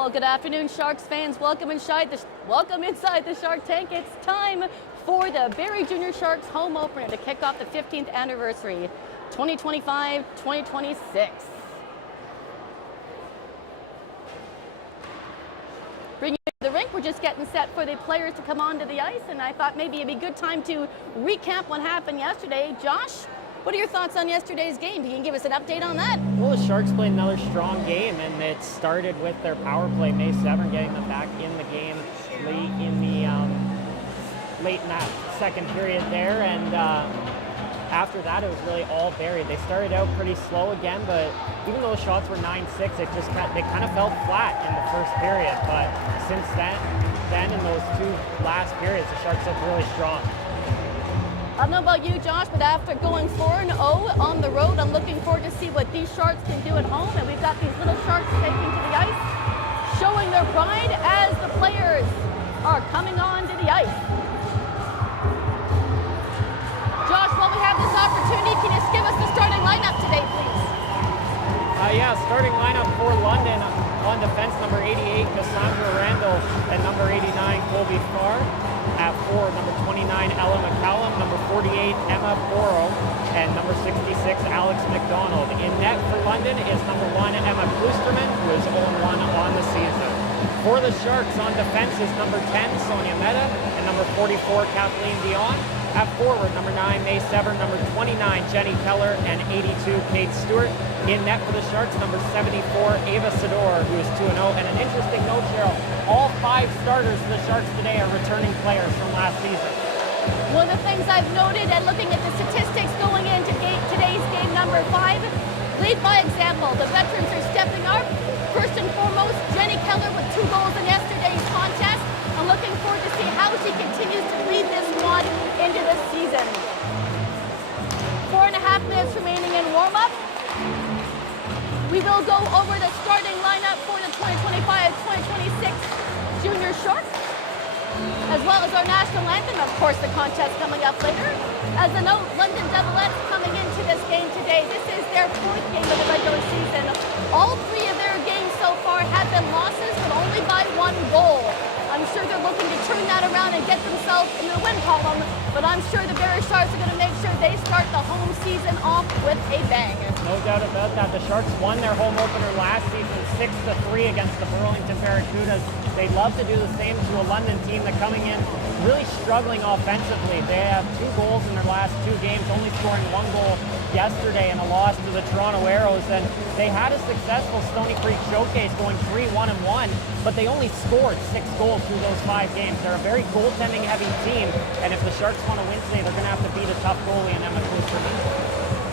Well, good afternoon, Sharks fans. Welcome inside the Shark Tank. It's time for the Barrie Junior Sharks home opener to kick off the 15th anniversary, 2025-2026. Bringing you to the rink, we're just getting set for the players to come onto the ice, and I thought maybe it'd be a good time to recap what happened yesterday. Josh, what are your thoughts on yesterday's game? You can give us an update on that. Well, the Sharks played another strong game, and it started with their power play. May Severn getting them back in the game late in that second period there, and after that it was really all Barrie. They started out pretty slow again, but even though the shots were 9-6, they kind of fell flat in the first period. But since then in those two last periods, the Sharks looked really strong. I don't know about you, Josh, but after going 4-0 on the road, I'm looking forward to see what these Sharks can do at home. And we've got these little Sharks taking to the ice, showing their pride as the players are coming on to the ice. Josh, while we have this opportunity, can you just give us the starting lineup today, please? Yeah, starting lineup for London. On defense, number 88, Cassandra Randall, and number 89, Colby Farr. At 4, number 29, Ella McCallum, number 48, Emma Borough, and number 66, Alex McDonald. In net for London is number 1, Emma Klusterman, who is 0-1 on the season. For the Sharks on defense is number 10, Sonia Mehta, and number 44, Kathleen Dion. At forward, number 9, May Severn, number 29, Jenny Keller, and 82, Kate Stewart. In net for the Sharks, number 74, Ava Sador, who is 2-0. And an interesting note, Cheryl, all 5 starters for the Sharks today are returning players from last season. One of the things I've noted, and looking at the statistics going into today's game number 5, lead by example. The veterans are stepping up. First and foremost, Jenny Keller with 2 goals in yesterday's contest. I'm looking forward to see how she continues to lead this squad into the season. 4.5 minutes remaining in warm-up. We will go over the starting lineup for the 2025-2026 Junior Sharks, as well as our national anthem. Of course, the contest coming up later. As a note, London Develettes coming into this game today. This is their 4th game of the regular season. All 3 of their games so far have been losses, but only by 1 goal. I'm sure they're looking to turn that around and get themselves in the win column, but I'm sure the Barrie Sharks are going to make sure they start the home season off with a bang. No doubt about that. The Sharks won their home opener last season 6-3 against the Burlington Barracudas. They'd love to do the same to a London team that coming in really struggling offensively. They have 2 goals in their last 2 games, only scoring 1 goal yesterday in a loss to the Toronto Arrows. And they had a successful Stony Creek showcase going 3-1-1, but they only scored 6 goals through those 5 games. They're a very goaltending heavy team, and if the Sharks want to win today, they're going to have to beat a tough goalie in Emma Klusterman.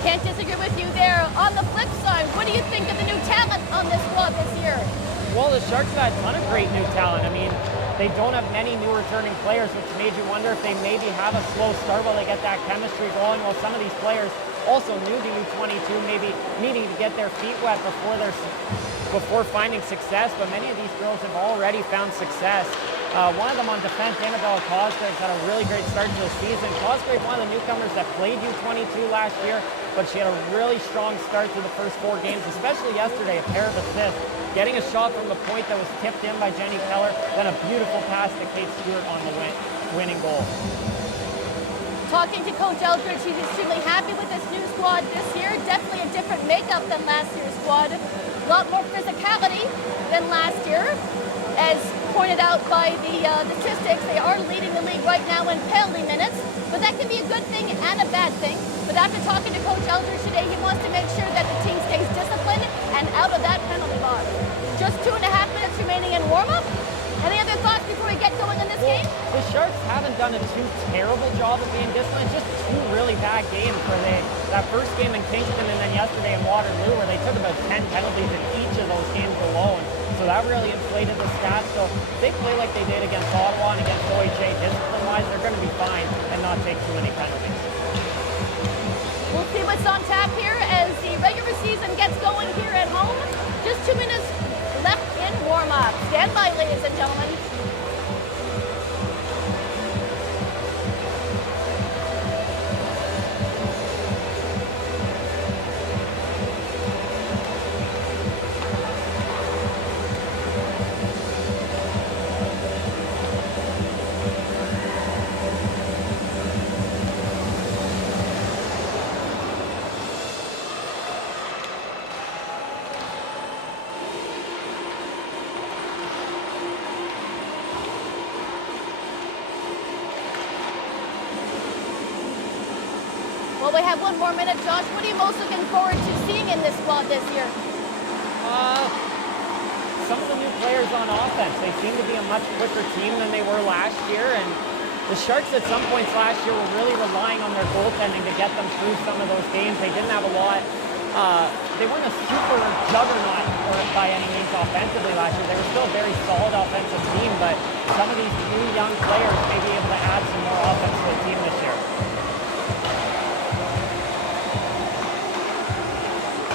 Can't disagree with you there. On the flip side, what do you think of the new talent on this squad this year? Well, the Sharks have had a ton of great new talent. I mean, they don't have many new returning players, which made you wonder if they maybe have a slow start while they get that chemistry going. Well, some of these players also new to U22, maybe needing to get their feet wet before finding success, but many of these girls have already found success. One of them on defense, Annabella Cosgrave, had a really great start to the season. Cosgrave, one of the newcomers that played U22 last year, but she had a really strong start to the first 4 games, especially yesterday, a pair of assists, getting a shot from the point that was tipped in by Jenny Keller, then a beautiful pass to Kate Stewart on the winning goal. Talking to Coach Eldridge, he's extremely happy with this new squad this year. Definitely a different makeup than last year's squad. A lot more physicality than last year. As pointed out by the statistics, they are leading the league right now in penalty minutes, but that can be a good thing and a bad thing. But after talking to Coach Eldridge today, he wants to make sure that the team stays disciplined and out of that penalty box. Just 2.5 minutes remaining in warm-up. Any other thoughts before we get going in this game? The Sharks haven't done a too terrible job of being disciplined, just 2 really bad games where that first game in Kingston and then yesterday in Waterloo where they took about 10 penalties in each of those games alone. So that really inflated the stats. So if they play like they did against Ottawa and against OHA discipline-wise, they're going to be fine and not take too many penalties. We'll see what's on tap here as the regular season gets going here at home. Just 2 minutes left in warm-up. Stand by, ladies and gentlemen. Well, we have 1 more minute, Josh. What are you most looking forward to seeing in this squad this year? Some of the new players on offense. They seem to be a much quicker team than they were last year, and the Sharks at some points last year were really relying on their goaltending to get them through some of those games. They didn't have a lot. They weren't a super juggernaut by any means offensively last year. They were still a very solid offensive team, but some of these new young players may be able to add some more offense to the team this year.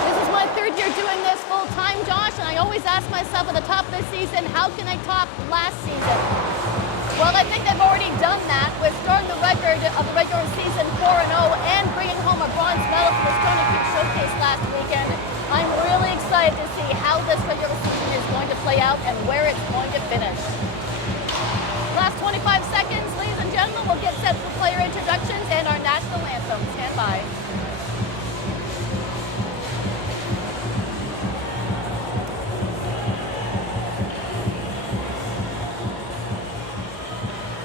This is my 3rd year doing this full time, Josh, and I always ask myself at the top of the season, how can I top last season? Well, I think they've already done that with starting the record of the regular season 4-0 and bringing home a bronze medal for the Stony Creek Showcase last weekend. I'm really excited to see how this regular season is going to play out and where it's going to finish. Last 25 seconds, ladies and gentlemen, we'll get set for player introductions and our national anthem. Stand by.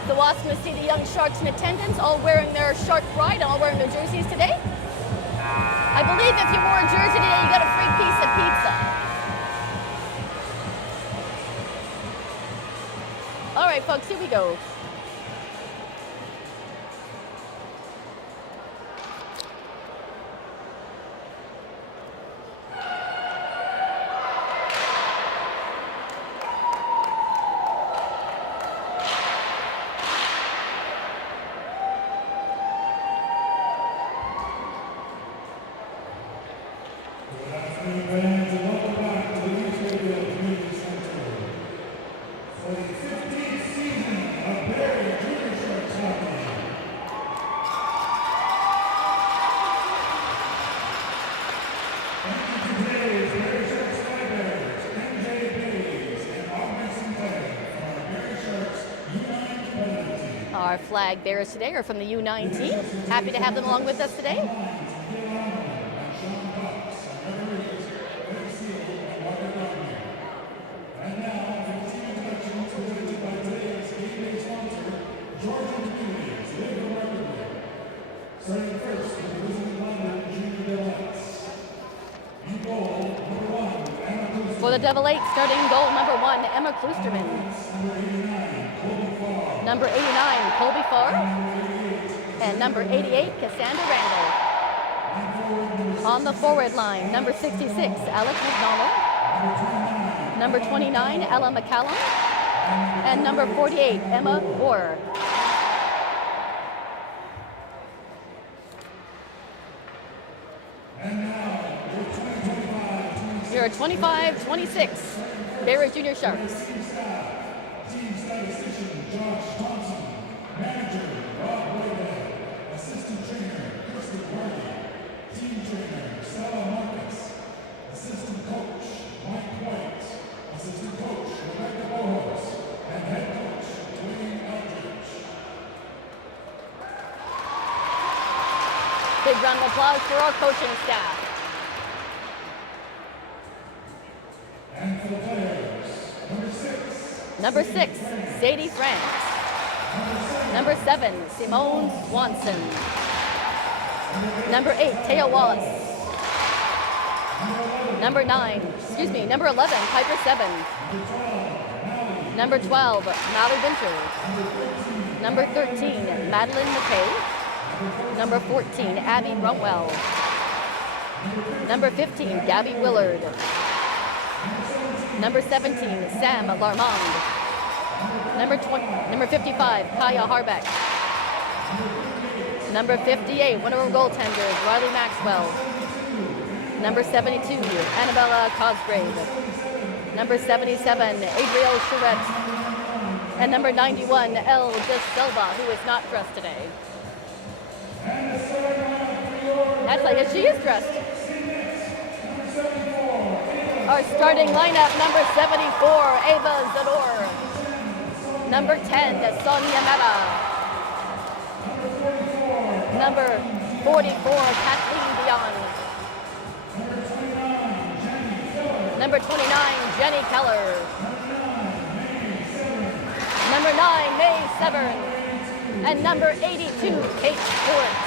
So awesome to see the young Sharks in attendance, all wearing their Shark pride, all wearing their jerseys today. I believe if you wore a jersey today, you got a free piece of pizza. All right, folks, here we go. Our flag bearers today are from the U19. Happy to have them along with us today. For the Devil 8, starting goal number 1, Emma Klusterman. Number 89, Colby Farr. And number 88, Cassandra Randall. On the forward line, number 66, Alex McDonald. Number 29, Ella McCallum. And number 48, Emma Orr. Here are 25-26, Bears Junior Sharks. Team statistician Josh Thompson, manager Rob Boyden, assistant trainer Kristen Hardy, team trainer Sarah Marcus, assistant coach Mike White, assistant coach Rebecca Bohos, and head coach Dwayne Eldridge. Big round of applause for our coaching staff. And for the players, Number 6, Sadie France. Number 7, Simone Swanson. Number 8, Taya Wallace. Number 11, Piper 7. Number 12, Mallory Winter. Number 13, Madeline McKay. Number 14, Abby Brumwell. Number 15, Gabby Willard. Number 17, Sam Larmond. Number 55, Kaya Harbeck. Number 58, one of our goaltenders, Riley Maxwell. Number 72, Annabella Cosgrave. Number 77, Adriel Charette. And number 91, El De Silva, who is not dressed today. Actually, yes, she is dressed. Our starting lineup, number 74, Ava Zador. Number 10, Sonia Meta. Number 44, Kathleen Dion. Number 29, Jenny Keller. Number 9, May Severn. And number 82, Kate Stewart.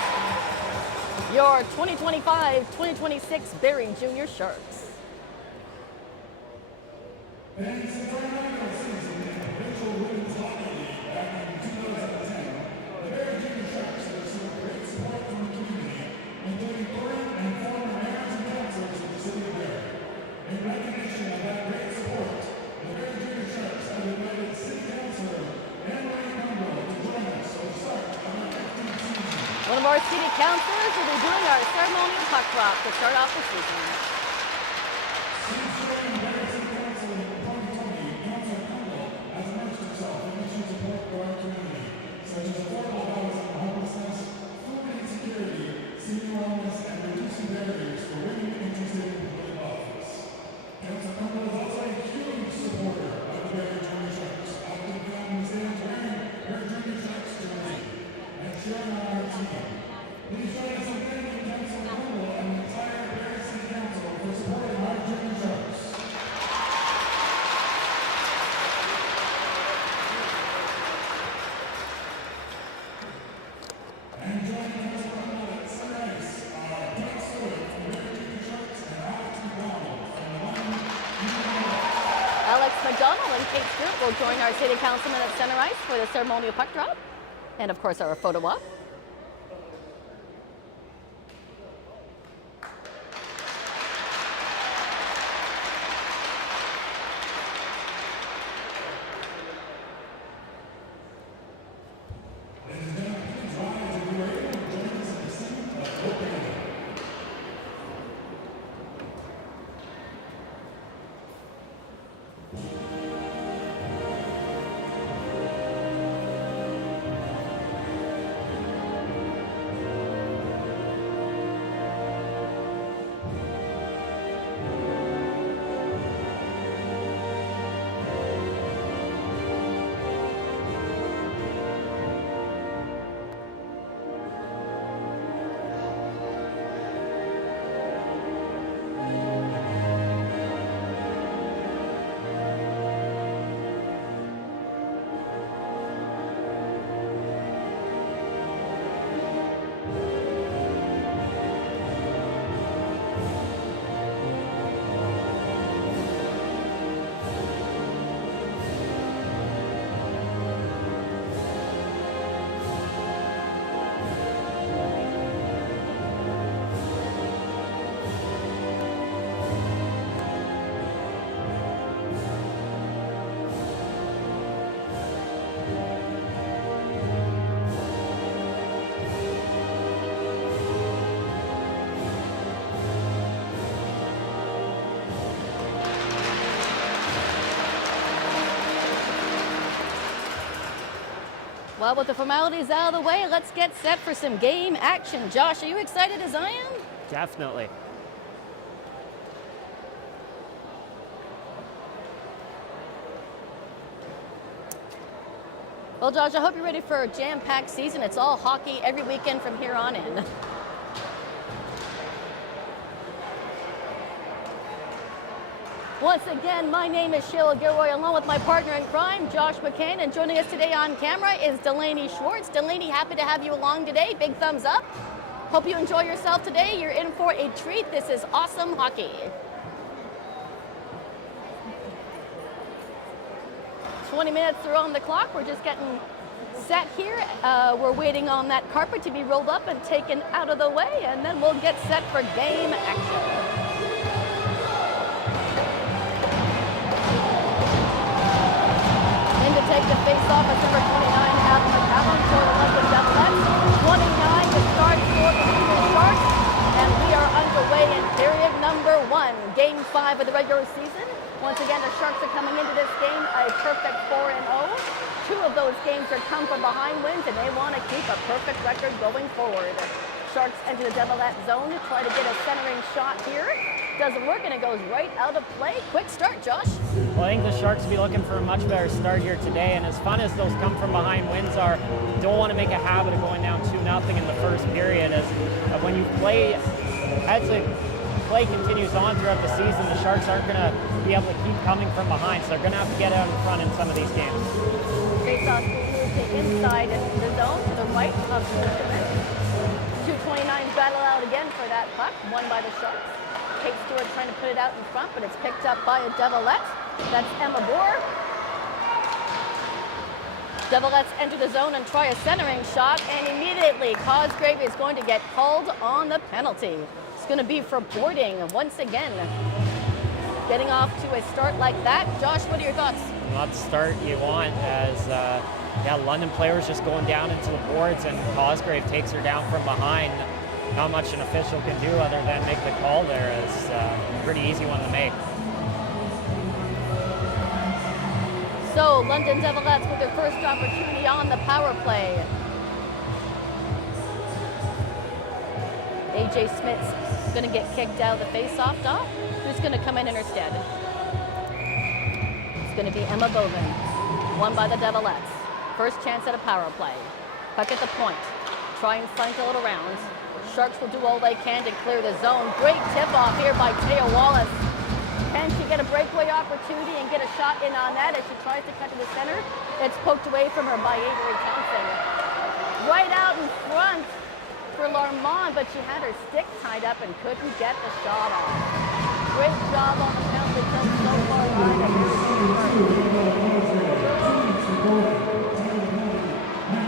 your 2025-2026 Berry Junior Sharks. Thanks to our regular season in the Mitchell Women's Hockey League back in 2010, the Berry Junior Sharks have received great support from the community, including current and former mayors and councilors of the city of Berry. In recognition of that great support, the Berry Junior Sharks have invited City Councilor Anne-Marie Munro to join us for the start of our 15th season. One of our city councilors will be doing our ceremonial puck drop to start off the season. Since joining Berry City Council in 2020, Councilor Munro has immersed herself in issues of support for our community, such as affordable housing and homelessness, food insecurity, senior wellness, and reducing barriers for women interested in public office. Councilor Munro is also a huge supporter of the Berry Junior Sharks, often found in the stands wearing her Junior Sharks jersey and cheering on our team. Please join us in thanking Councilor Munro and the entire Berry City Council for supporting our Junior Sharks. And joining Councilor Munro at center ice are Doug Stewart from the Berry Junior Sharks and Alex McDonald from the London U22. Alex McDonald and Kate Stewart will join our city councilman at center ice for the ceremonial puck drop. And of course, our photo op. Well, with the formalities out of the way, let's get set for some game action. Josh, are you excited as I am? Definitely. Well, Josh, I hope you're ready for a jam-packed season. It's all hockey every weekend from here on in. Once again, my name is Sheila Gilroy, along with my partner in crime, Josh McCain, and joining us today on camera is Delaney Schwartz. Delaney, happy to have you along today. Big thumbs up. Hope you enjoy yourself today. You're in for a treat. This is awesome hockey. 20 minutes are on the clock. We're just getting set here. We're waiting on that carpet to be rolled up and taken out of the way, and then we'll get set for game action. To take the face-off is number 29, Adam McCallum, for the London Devils. 29 to start for the Junior Sharks, and we are underway in period number 1, game 5 of the regular season. Once again, the Sharks are coming into this game a perfect 4-0. 2 of those games are come from behind wins, and they want to keep a perfect record going forward. Sharks enter the Devilette zone to try to get a centering shot here. Doesn't work, and it goes right out of play. Quick start, Josh. Well, I think the Sharks will be looking for a much better start here today, and as fun as those come from behind wins are, don't want to make a habit of going down 2-0 in the first period. As when you play, as the play continues on throughout the season, the Sharks aren't going to be able to keep coming from behind, so they're going to have to get out in front in some of these games. Face-off move to inside the zone to the right of the 229's battle out again for that puck, won by the Sharks. Kate Stewart trying to put it out in front, but it's picked up by a Devilette. That's Emma Bohr. Devilettes enter the zone and try a centering shot, and immediately Cosgrave is going to get called on the penalty. It's going to be for boarding once again. Getting off to a start like that. Josh, what are your thoughts? Not the start you want, as London players just going down into the boards, and Cosgrave takes her down from behind. Not much an official can do other than make the call there. It's a pretty easy one to make. So London Devilettes with their first opportunity on the power play. AJ Smith's going to get kicked out of the face-off dot. Who's going to come in her stead? It's going to be Emma Bovin, won by the Devilettes. First chance at a power play. Puck at the point. Try and flank a little round. Sharks will do all they can to clear the zone. Great tip-off here by Taya Wallace. Can she get a breakaway opportunity and get a shot in on that as she tries to cut to the center? It's poked away from her by Avery Thompson. Right out in front for Larmont, but she had her stick tied up and couldn't get the shot off. Great job on the penalty kill so far, Ryan.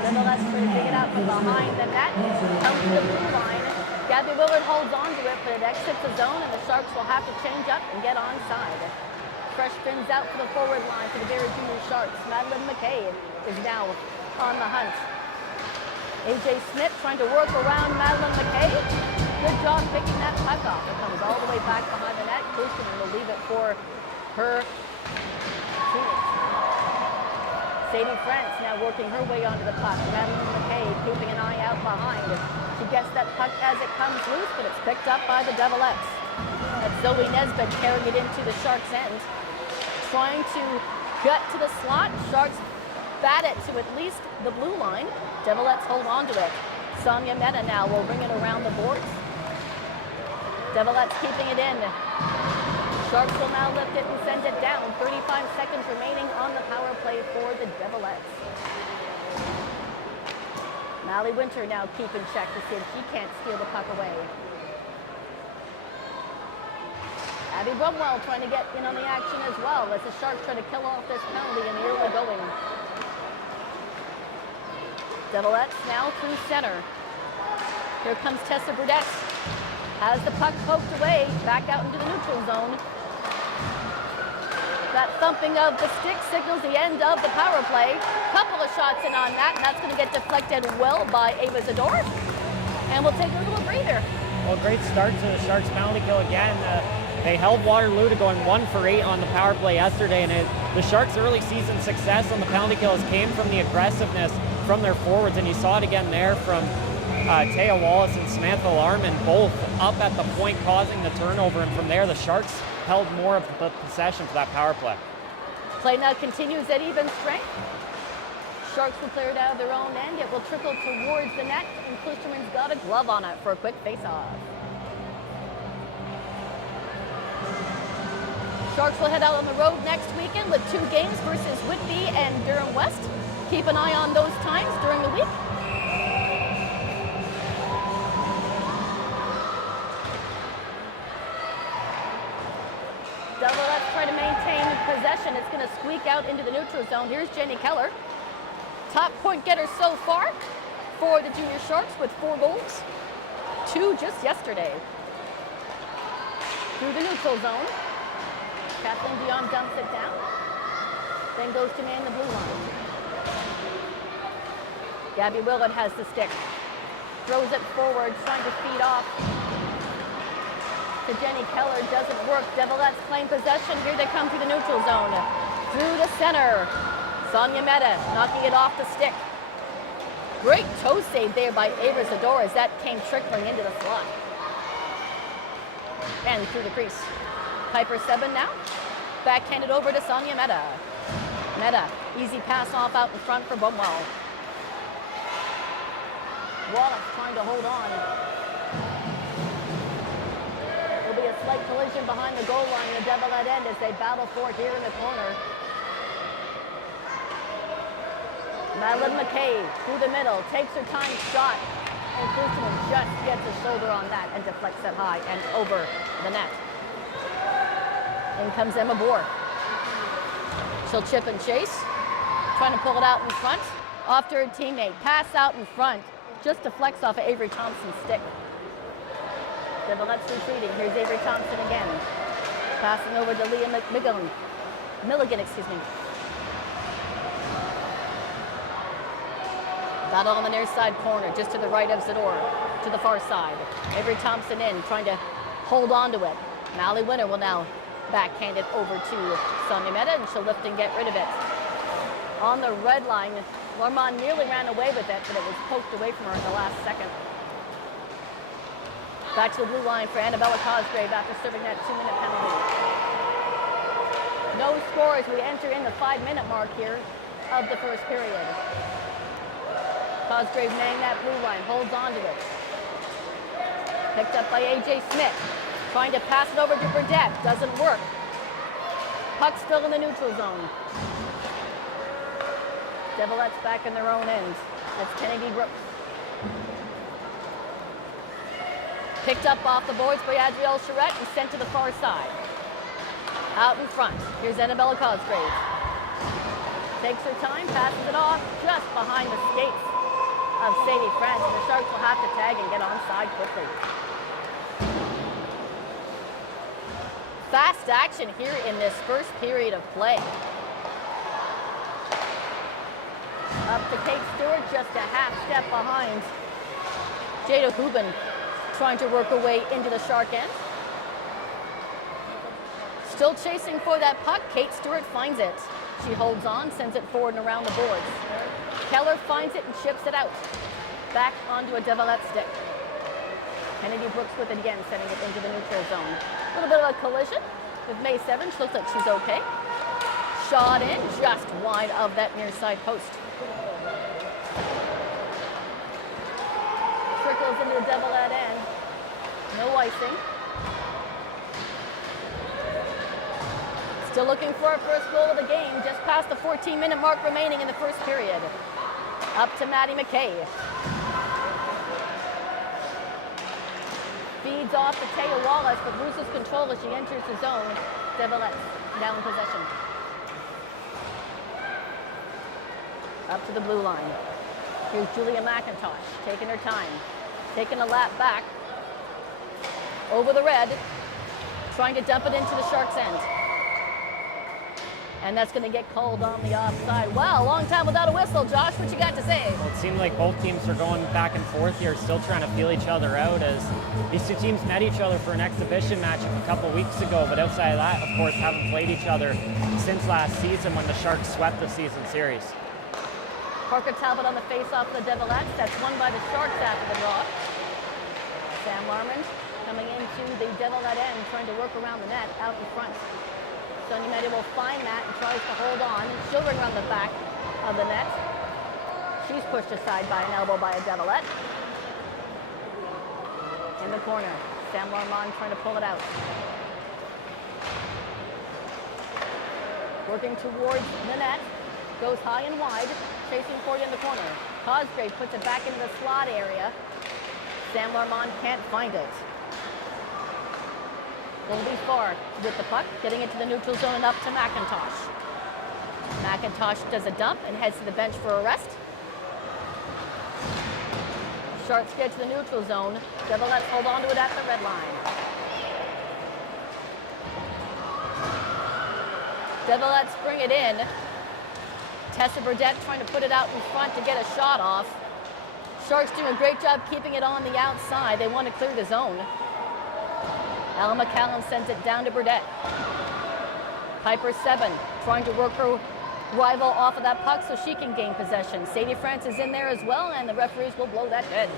Nonetheless, trying to dig it out from behind the net. Comes to the blue line. Gabby Willard holds on to it, but it exits the zone, and the Sharks will have to change up and get onside. Fresh spins out for the forward line for the Barrie Junior Sharks. Madeline McKay is now on the hunt. AJ Smith trying to work around Madeline McKay. Good job picking that puck off. It comes all the way back behind the net. Kushner will leave it for her teammate. Sadie France now working her way onto the puck. Madeline McKay keeping an eye out behind. She gets that puck as it comes loose, but it's picked up by the Devilettes. That's Zoe Nesbitt carrying it into the Sharks' end. Trying to gut to the slot. Sharks bat it to at least the blue line. Devilettes hold on to it. Sonia Meta now will bring it around the boards. Devilettes keeping it in. Sharks will now lift it and send it down. 35 seconds remaining on the power play for the Devilettes. Mally Winter now keeping check to see if she can't steal the puck away. Abby Brumwell trying to get in on the action as well as the Sharks try to kill off this penalty in the early going. Devilettes now through center. Here comes Tessa Burdett. Has the puck poked away, back out into the neutral zone. That thumping of the stick signals the end of the power play. Couple of shots in on that, and that's going to get deflected well by Ava Zador. And we'll take a little breather. Well, great start to the Sharks penalty kill again. They held Waterloo to going 1 for 8 on the power play yesterday, and the Sharks' early season success on the penalty kills came from the aggressiveness from their forwards, and you saw it again there from Taya Wallace and Samantha Larman, both up at the point causing the turnover, and from there the Sharks held more of the possession for that power play. Play now continues at even strength. Sharks will clear it out of their own end. It will trickle towards the net, and Klusterman's got a glove on it for a quick face-off. Sharks will head out on the road next weekend with 2 games versus Whitby and Durham West. Keep an eye on those times during the week. Devilettes try to maintain possession. It's going to squeak out into the neutral zone. Here's Jenny Keller. Top point getter so far for the Junior Sharks with 4 goals. 2 just yesterday. Through the neutral zone. Kathleen Dion dumps it down. Then goes to man the blue line. Gabby Willard has the stick. Throws it forward, trying to feed off to Jenny Keller. Doesn't work. Devilettes claim possession. Here they come through the neutral zone. Through the center. Sonia Meta knocking it off the stick. Great toe save there by Ava Zador as that came trickling into the slot. And through the crease. Piper 7 now. Backhanded over to Sonia Meta. Meta, easy pass off out in front for Bumwell. Wallace trying to hold on. There'll be a slight collision behind the goal line in the Devilette end as they battle for it here in the corner. Madeline McKay through the middle, takes her time, shot. and Klusterman just gets his shoulder on that and deflects it high and over the net. In comes Emma Bohr. She'll chip and chase, trying to pull it out in front. Off to her teammate, pass out in front, just deflects off of Avery Thompson's stick. Devilette's retreating. Here's Avery Thompson again. Passing over to Leah Milligan, excuse me. Battle on the near side corner, just to the right of Zador, to the far side. Avery Thompson in, trying to hold on to it. Mally Winter will now backhand it over to Sonia Mehta, and she'll lift and get rid of it. On the red line, Lormont nearly ran away with it, but it was poked away from her in the last second. Back to the blue line for Annabella Cosgrave after serving that 2-minute penalty. No score as we enter in the 5-minute mark here of the first period. Cosgrave manning that blue line, holds on to it. Picked up by A.J. Smith. Trying to pass it over to Burdett, doesn't work. Puck still in the neutral zone. Devilette's back in their own end. That's Kennedy Brooks. Picked up off the boards by Adrielle Charette and sent to the far side. Out in front, here's Annabella Cosgrave. Takes her time, passes it off just behind the skates of Sadie France, and the Sharks will have to tag and get onside quickly. Fast action here in this first period of play. Up to Kate Stewart, just a half step behind Jada Hubin, trying to work her way into the Shark end. Still chasing for that puck. Kate Stewart finds it. She holds on, sends it forward and around the boards. Keller finds it and chips it out. Back onto a Devilette stick. Kennedy Brooks with it again, sending it into the neutral zone. A little bit of a collision with May 7. She looks like she's okay. Shot in, just wide of that near side post. Trickles into the Devilette end. No icing. Still looking for our first goal of the game, just past the 14-minute mark remaining in the first period. Up to Maddie McKay. Feeds off to Taya Wallace, but loses control as she enters the zone. Devilette now in possession. Up to the blue line. Here's Julia McIntosh, taking her time. Taking a lap back. Over the red. Trying to dump it into the Sharks' end. And that's going to get called on the offside. Wow, long time without a whistle. Josh, what you got to say? Well, it seemed like both teams are going back and forth here, still trying to feel each other out, as these two teams met each other for an exhibition match a couple weeks ago, but outside of that, of course, haven't played each other since last season when the Sharks swept the season series. Parker Talbot on the face-off of the Devilettes. That's won by the Sharks after the draw. Sam Larmond coming into the Devilette end, trying to work around the net out in front. Sonia Mehta will find that and tries to hold on. She'll ring around the back of the net. She's pushed aside by an elbow by a Devilette. In the corner, Sam Larmond trying to pull it out. Working towards the net. Goes high and wide, chasing for it in the corner. Cosgrave puts it back into the slot area. Sam Larmond can't find it. Goldie far with the puck, getting it to the neutral zone and up to McIntosh. McIntosh does a dump and heads to the bench for a rest. Sharks get to the neutral zone. Devilettes hold on to it at the red line. Devilettes bring it in. Tessa Burdett trying to put it out in front to get a shot off. Sharks doing a great job keeping it on the outside. They want to clear the zone. Ella McCallum sends it down to Burdett. Piper 7 trying to work her rival off of that puck so she can gain possession. Sadie France is in there as well, and the referees will blow that dead.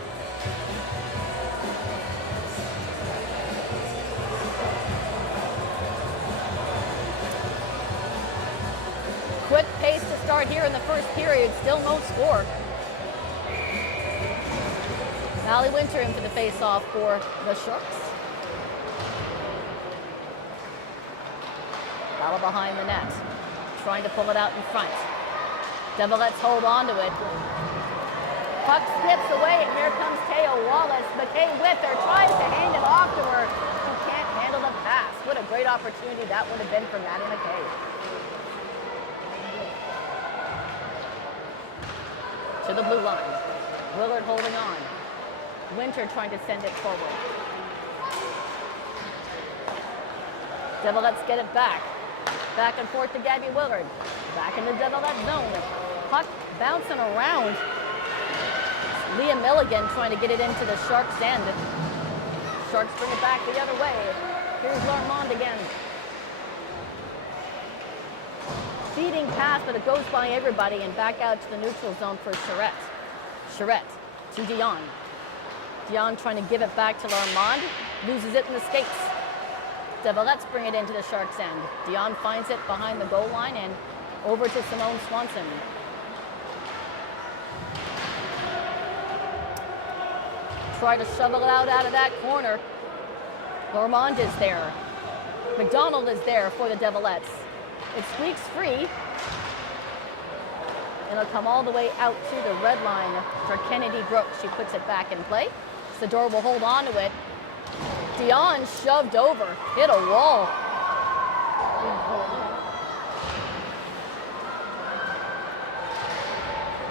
Quick pace to start here in the first period, still no score. Mally Winter in for the face-off for the Sharks. Ball behind the net, trying to pull it out in front. Devilettes hold on to it. Puck skips away, and here comes Teo Wallace. McKay with her, tries to hand it off to her. She can't handle the pass. What a great opportunity that would have been for Maddie McKay. To the blue line. Willard holding on. Winter trying to send it forward. Devilettes get it back. Back and forth to Gabby Willard. Back in the Devilette zone. Puck bouncing around. Leah Milligan trying to get it into the Sharks' end. Sharks bring it back the other way. Here's Larmond again. Feeding pass, but it goes by everybody and back out to the neutral zone for Charette. Charette to Dion. Dion trying to give it back to Larmond. Loses it in the skates. Devilettes bring it into the Sharks' end. Dion finds it behind the goal line and over to Simone Swanson. Try to shovel it out of that corner. Larmond is there. McDonald is there for the Devilettes. It squeaks free. And it'll come all the way out to the red line for Kennedy Brooks. She puts it back in play. Sador will hold on to it. Dion shoved over, hit a wall.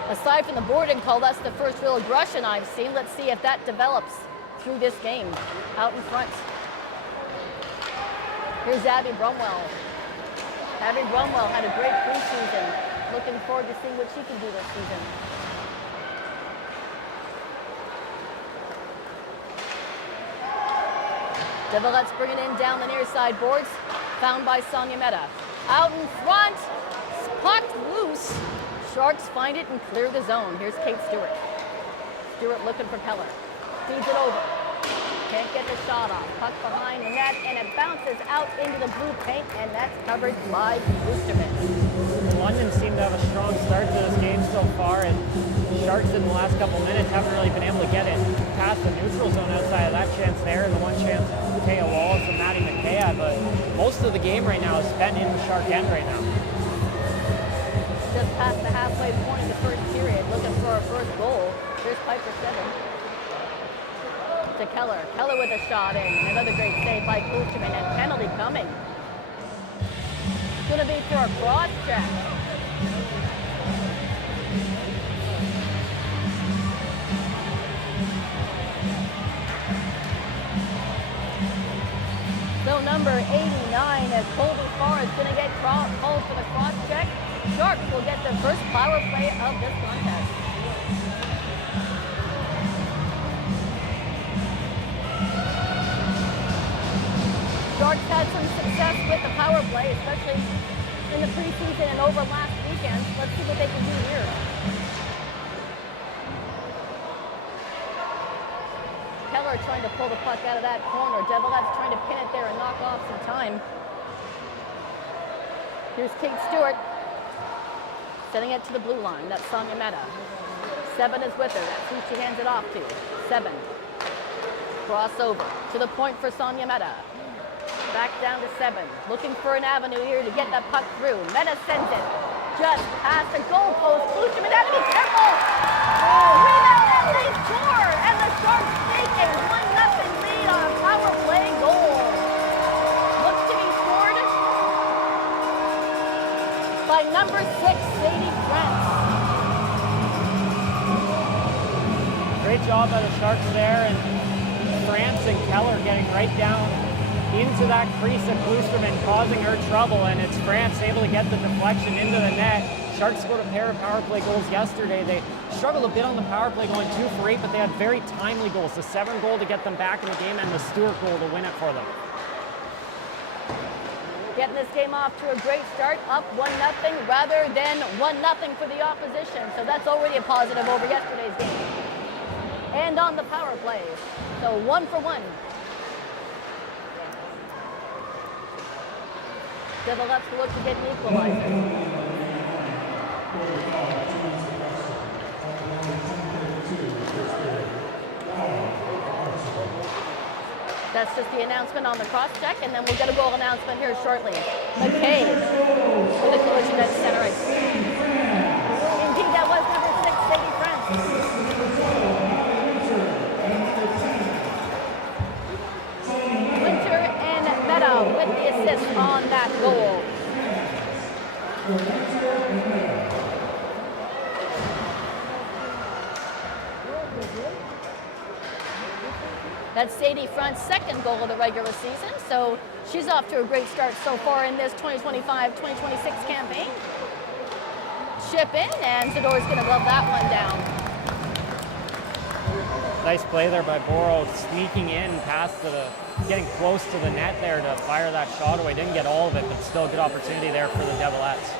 Aside from the boarding call, that's the first real aggression I've seen. Let's see if that develops through this game. Out in front. Here's Abby Brumwell. Abby Brumwell had a great preseason. Looking forward to seeing what she can do this season. Devilettes bring it in down the near side boards. Found by Sonia Mehta. Out in front. Puck loose. Sharks find it and clear the zone. Here's Kate Stewart. Stewart looking for Keller. Feeds it over. Can't get the shot off. Puck behind the net, and it bounces out into the blue paint, and that's covered by Boosterman. London seemed to have a strong start to this game so far, and Sharks in the last couple minutes haven't really been able to get it past the neutral zone outside of that chance there, and the one chance Kaya Wallace and Maddie McKay had, but most of the game right now is spent in the Shark end right now. Just past the halfway point in the first period, looking for our first goal. Here's Piper 7. To Keller. Keller with a shot in. Another great save by Kucherman, and penalty coming. It's going to be for a cross check. So number 89, as Colby Farr is going to get called for the cross check. Sharks will get their first power play of this contest. Sharks had some success with the power play, especially in the preseason and over last weekend. Let's see what they can do here. Keller trying to pull the puck out of that corner. Devilettes trying to pin it there and knock off some time. Here's Kate Stewart. Sending it to the blue line. That's Sonia Mehta. 7 is with her. That's who she hands it off to. 7. Crossover to the point for Sonia Mehta. Back down to 7. Looking for an avenue here to get that puck through. Mehta sends it just past the goalpost. Bushman had to be careful. Rebound and they score. And the Sharks take a 1-0 lead on a power play goal. Looks to be scored by number 6, Sadie Krentz. Great job by the Sharks there, and France and Keller getting right down into that crease of Boosterman, causing her trouble, and it's France able to get the deflection into the net. Sharks scored a pair of power play goals yesterday. They struggled a bit on the power play, going 2 for 8, but they had very timely goals. The 7 goal to get them back in the game, and the Stewart goal to win it for them. Getting this game off to a great start, up 1-0 rather than 1-0 for the opposition. So that's already a positive over yesterday's game. And on the power play. So 1 for 1. Devilettes will look to get an equalizer. That's just the announcement on the cross-check, and then we'll get a goal announcement here shortly. McKay with a collision at center ice. Indeed, that was number 6, Sadie France. assist on that goal. That's Sadie Front's second goal of the regular season, so she's off to a great start so far in this 2025-2026 campaign. Chip in, and Zador's going to glove that one down. Nice play there by Boro, sneaking in past getting close to the net there to fire that shot away. Didn't get all of it, but still a good opportunity there for the Devilettes.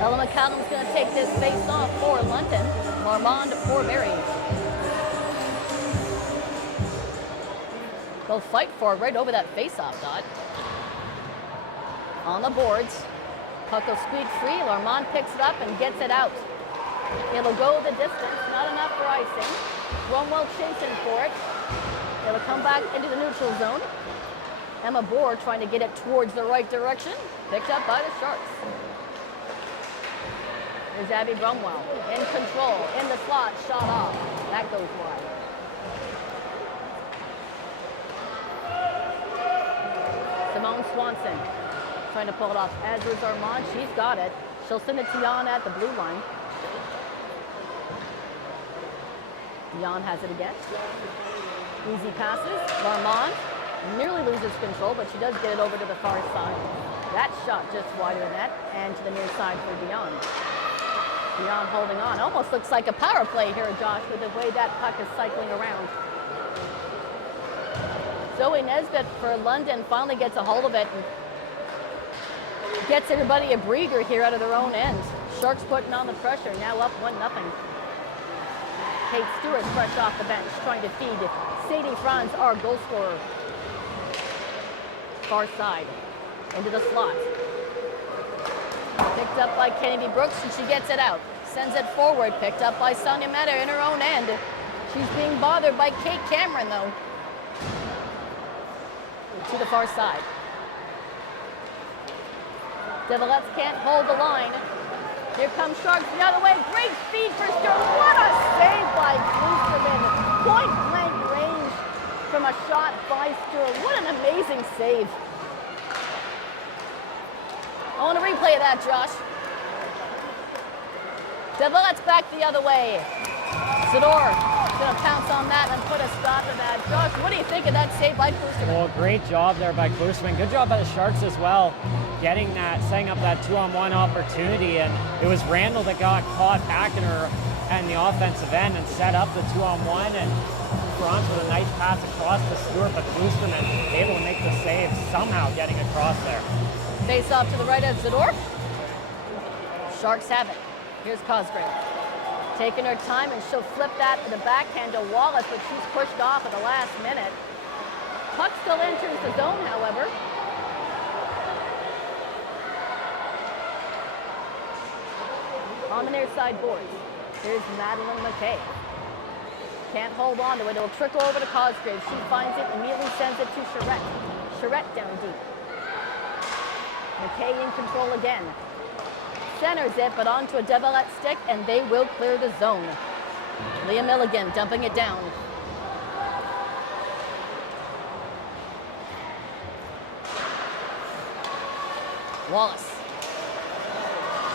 Ella McCallum's going to take this face off for London. Marmande for Barrie. They'll fight for it right over that face-off dot. On the boards. Puck will squeak free. Larmand picks it up and gets it out. It'll go the distance, not enough for icing. Bromwell chasing for it. It'll come back into the neutral zone. Emma Bohr trying to get it towards the right direction. Picked up by the Sharks. There's Abby Bromwell in control, in the slot, shot off. That goes wide. Simone Swanson trying to pull it off. As is Armand, she's got it. She'll send it to Jan at the blue line. Jan has it again. Easy passes. Armand nearly loses control, but she does get it over to the far side. That shot just wide of the net and to the near side for Dion. Dion holding on. Almost looks like a power play here, Josh, with the way that puck is cycling around. Zoe Nesbitt for London finally gets a hold of it and gets everybody a breather here out of their own end. Sharks putting on the pressure, now up 1-0. Kate Stewart fresh off the bench, trying to feed Sadie Franz, our goal scorer. Far side, into the slot. Picked up by Kennedy Brooks, and she gets it out. Sends it forward, picked up by Sonia Meder in her own end. She's being bothered by Kate Cameron, though. To the far side. Devilettes can't hold the line. Here comes Sharks the other way. Great speed for Stewart. What a save by Klusterman. Point blank range from a shot by Stewart. What an amazing save. I want a replay of that, Josh. Devilettes back the other way. Zador going to pounce on that and put a stop to that. Josh, what do you think of that save by Klusterman? Well, great job there by Klusterman. Good job by the Sharks as well, setting up that 2-on-1 opportunity. And it was Randall that got caught back in the offensive end and set up the 2-on-1. And Franz with a nice pass across to Stewart, but Klusterman able to make the save, somehow getting across there. Face off to the right of Zador. Sharks have it. Here's Cosgrave. Taking her time, and she'll flip that to the backhand to Wallace, but she's pushed off at the last minute. Puck still enters the zone, however. On the near side boards, here's Madeline McKay. Can't hold on to it. It'll trickle over to Cosgrave. She finds it, immediately sends it to Charette. Charette down deep. McKay in control again. Centers it, but onto a Devilette stick, and they will clear the zone. Leah Milligan dumping it down. Wallace.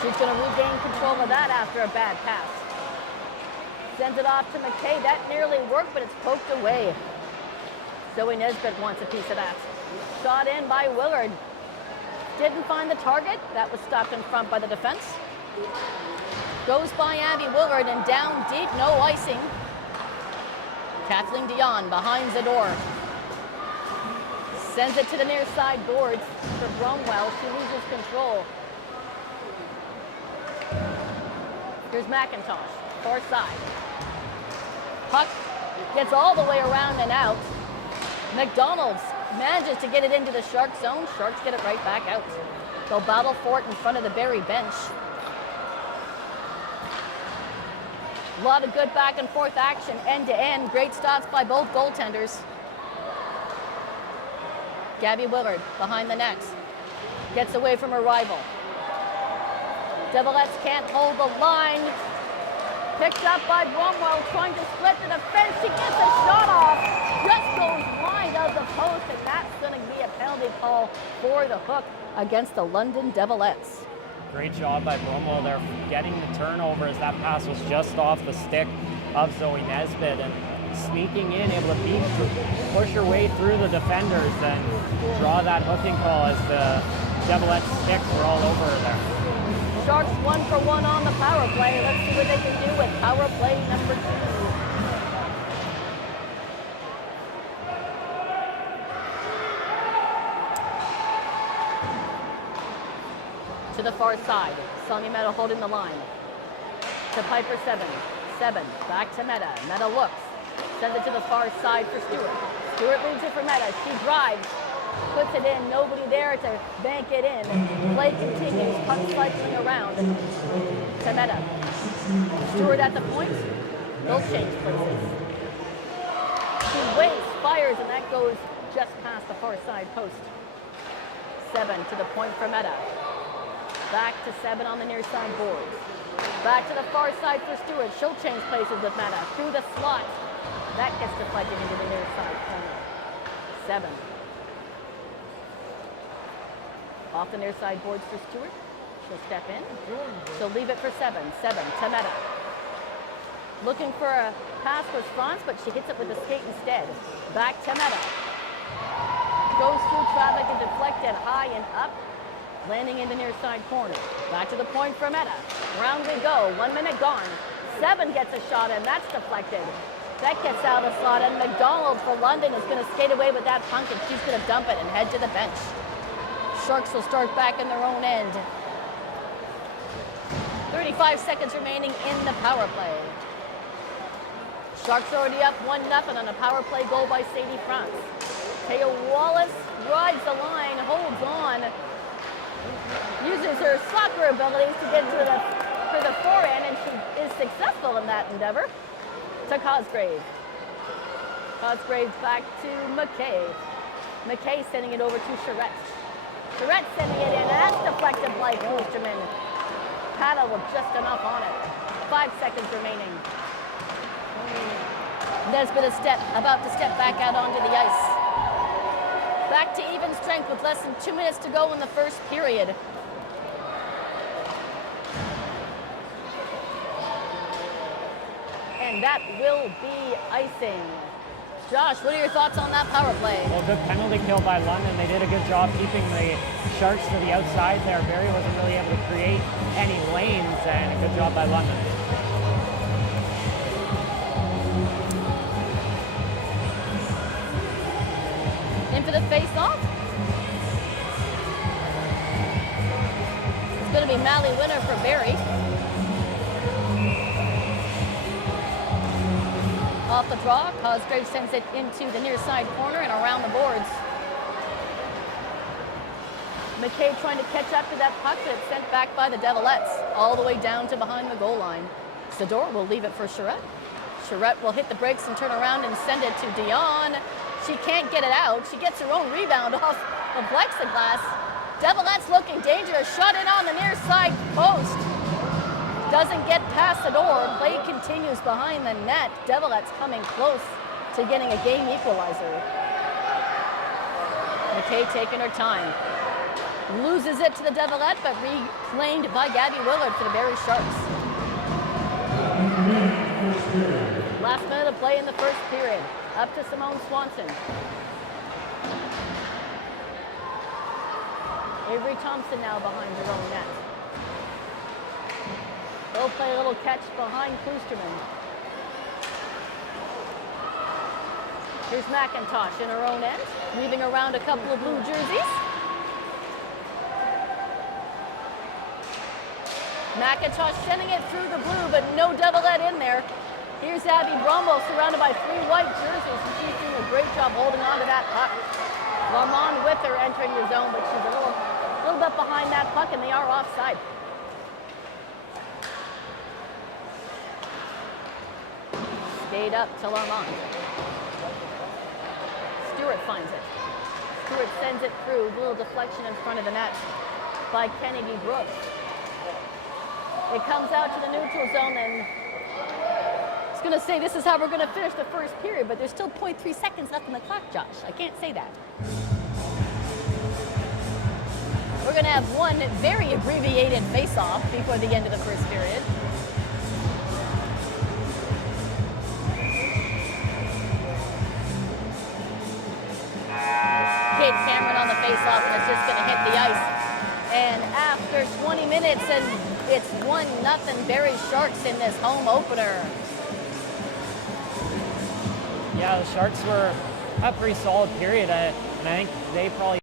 She's going to regain control of that after a bad pass. Sends it off to McKay. That nearly worked, but it's poked away. Zoe Nesbitt wants a piece of that. Shot in by Willard. Didn't find the target. That was stopped in front by the defense. Goes by Abby Willard and down deep, no icing. Kathleen Dion behind Zador. Sends it to the near side boards for Bromwell. She loses control. Here's McIntosh, far side. Puck gets all the way around and out. McDonald's manages to get it into the Shark zone. Sharks get it right back out. They'll battle for it in front of the Barrie bench. A lot of good back and forth action, end to end. Great stops by both goaltenders. Gabby Willard behind the net. Gets away from her rival. Devilettes can't hold the line. Picked up by Bromwell, trying to split the defense. She gets a shot off. Just goes wide of the post, and that's going to be a penalty call for the hook against the London Devilettes. Great job by Bromwell there, getting the turnover as that pass was just off the stick of Zoe Nesbitt and sneaking in, able to push her way through the defenders and draw that hooking call as the Devilettes sticks were all over her there. Sharks 1 for 1 on the power play. Let's see what they can do with power play number 2. To the far side, Sonny Meta holding the line. To Piper 7. 7, back to Meta. Meta looks, sends it to the far side for Stewart. Stewart leaves it for Meta. She drives, puts it in, nobody there to bank it in. Play continues, puck cycling around to Meta. Stewart at the point, they'll change places. She waits, fires, and that goes just past the far side post. 7 to the point for Meta. Back to 7 on the near side boards. Back to the far side for Stewart. She'll change places with Meta. Through the slot. That gets deflected into the near side corner. 7. Off the near side boards for Stewart. She'll step in. She'll leave it for 7. 7 to Meta. Looking for a pass was France, but she hits it with the skate instead. Back to Meta. Goes through traffic and deflected high and up. Landing in the near side corner. Back to the point for Meta. Round we go. 1 minute gone. 7 gets a shot and that's deflected. That gets out of the slot, and McDonald for London is going to skate away with that puck, and she's going to dump it and head to the bench. Sharks will start back in their own end. 35 seconds remaining in the power play. Sharks already up 1-0 on a power play goal by Sadie France. Taya Wallace rides the line, holds on, uses her soccer abilities to get to the forehand, and she is successful in that endeavor. To Cosgrave. Cosgrave back to McKay. McKay sending it over to Charette. Charette sending it in, and that's deflected by Klosterman. Paddle with just enough on it. 5 seconds remaining. Nesbitt about to step back out onto the ice. Back to even strength with less than 2 minutes to go in the first period. And that will be icing. Josh, what are your thoughts on that power play? Well, good penalty kill by London. They did a good job keeping the Sharks to the outside there. Barry wasn't really able to create any lanes, and a good job by London. In for the face-off. It's going to be Mally Winner for Barry. Off the draw, Cosgrave sends it into the near side corner and around the boards. McKay trying to catch up to that puck, but it's sent back by the Devilettes, all the way down to behind the goal line. Sador will leave it for Charette. Charette will hit the brakes and turn around and send it to Dion. She can't get it out. She gets her own rebound off of plexiglass. Devilettes looking dangerous. Shot in on the near side post. Doesn't get past the door. Play continues behind the net. Devilettes coming close to getting a game equalizer. McKay taking her time. Loses it to the Devilette, but reclaimed by Gabby Willard for the Barry Sharks. Last minute of play in the first period. Up to Simone Swanson. Avery Thompson now behind her own net. They'll play a little catch behind Kloosterman. Here's McIntosh in her own end, weaving around a couple of blue jerseys. McIntosh sending it through the blue, but no Devilette in there. Here's Abby Bromwell surrounded by 3 white jerseys, and she's doing a great job holding on to that puck. Lamont with her entering the zone, but she's a little bit behind that puck, and they are offside. Skate up to Lamont. Stewart finds it. Stewart sends it through, a little deflection in front of the net by Kennedy Brooks. It comes out to the neutral zone, and I was going to say this is how we're going to finish the first period, but there's still 0.3 seconds left on the clock, Josh. I can't say that. We're going to have one very abbreviated face-off before the end of the first period. Kate Cameron on the face-off, and it's just going to hit the ice. And after 20 minutes, and it's 1-0 Barrie Sharks in this home opener. Yeah, the Sharks were a pretty solid period, and I think they probably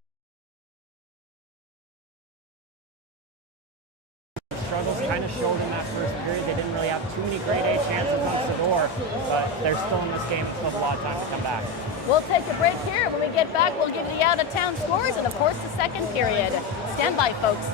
struggles kind of showed in that first period. They didn't really have too many grade A chances on Sador, but they're still in this game and still have a lot of time to come back. We'll take a break here. When we get back, we'll give you the out-of-town scores and, of course, the second period. Stand by, folks.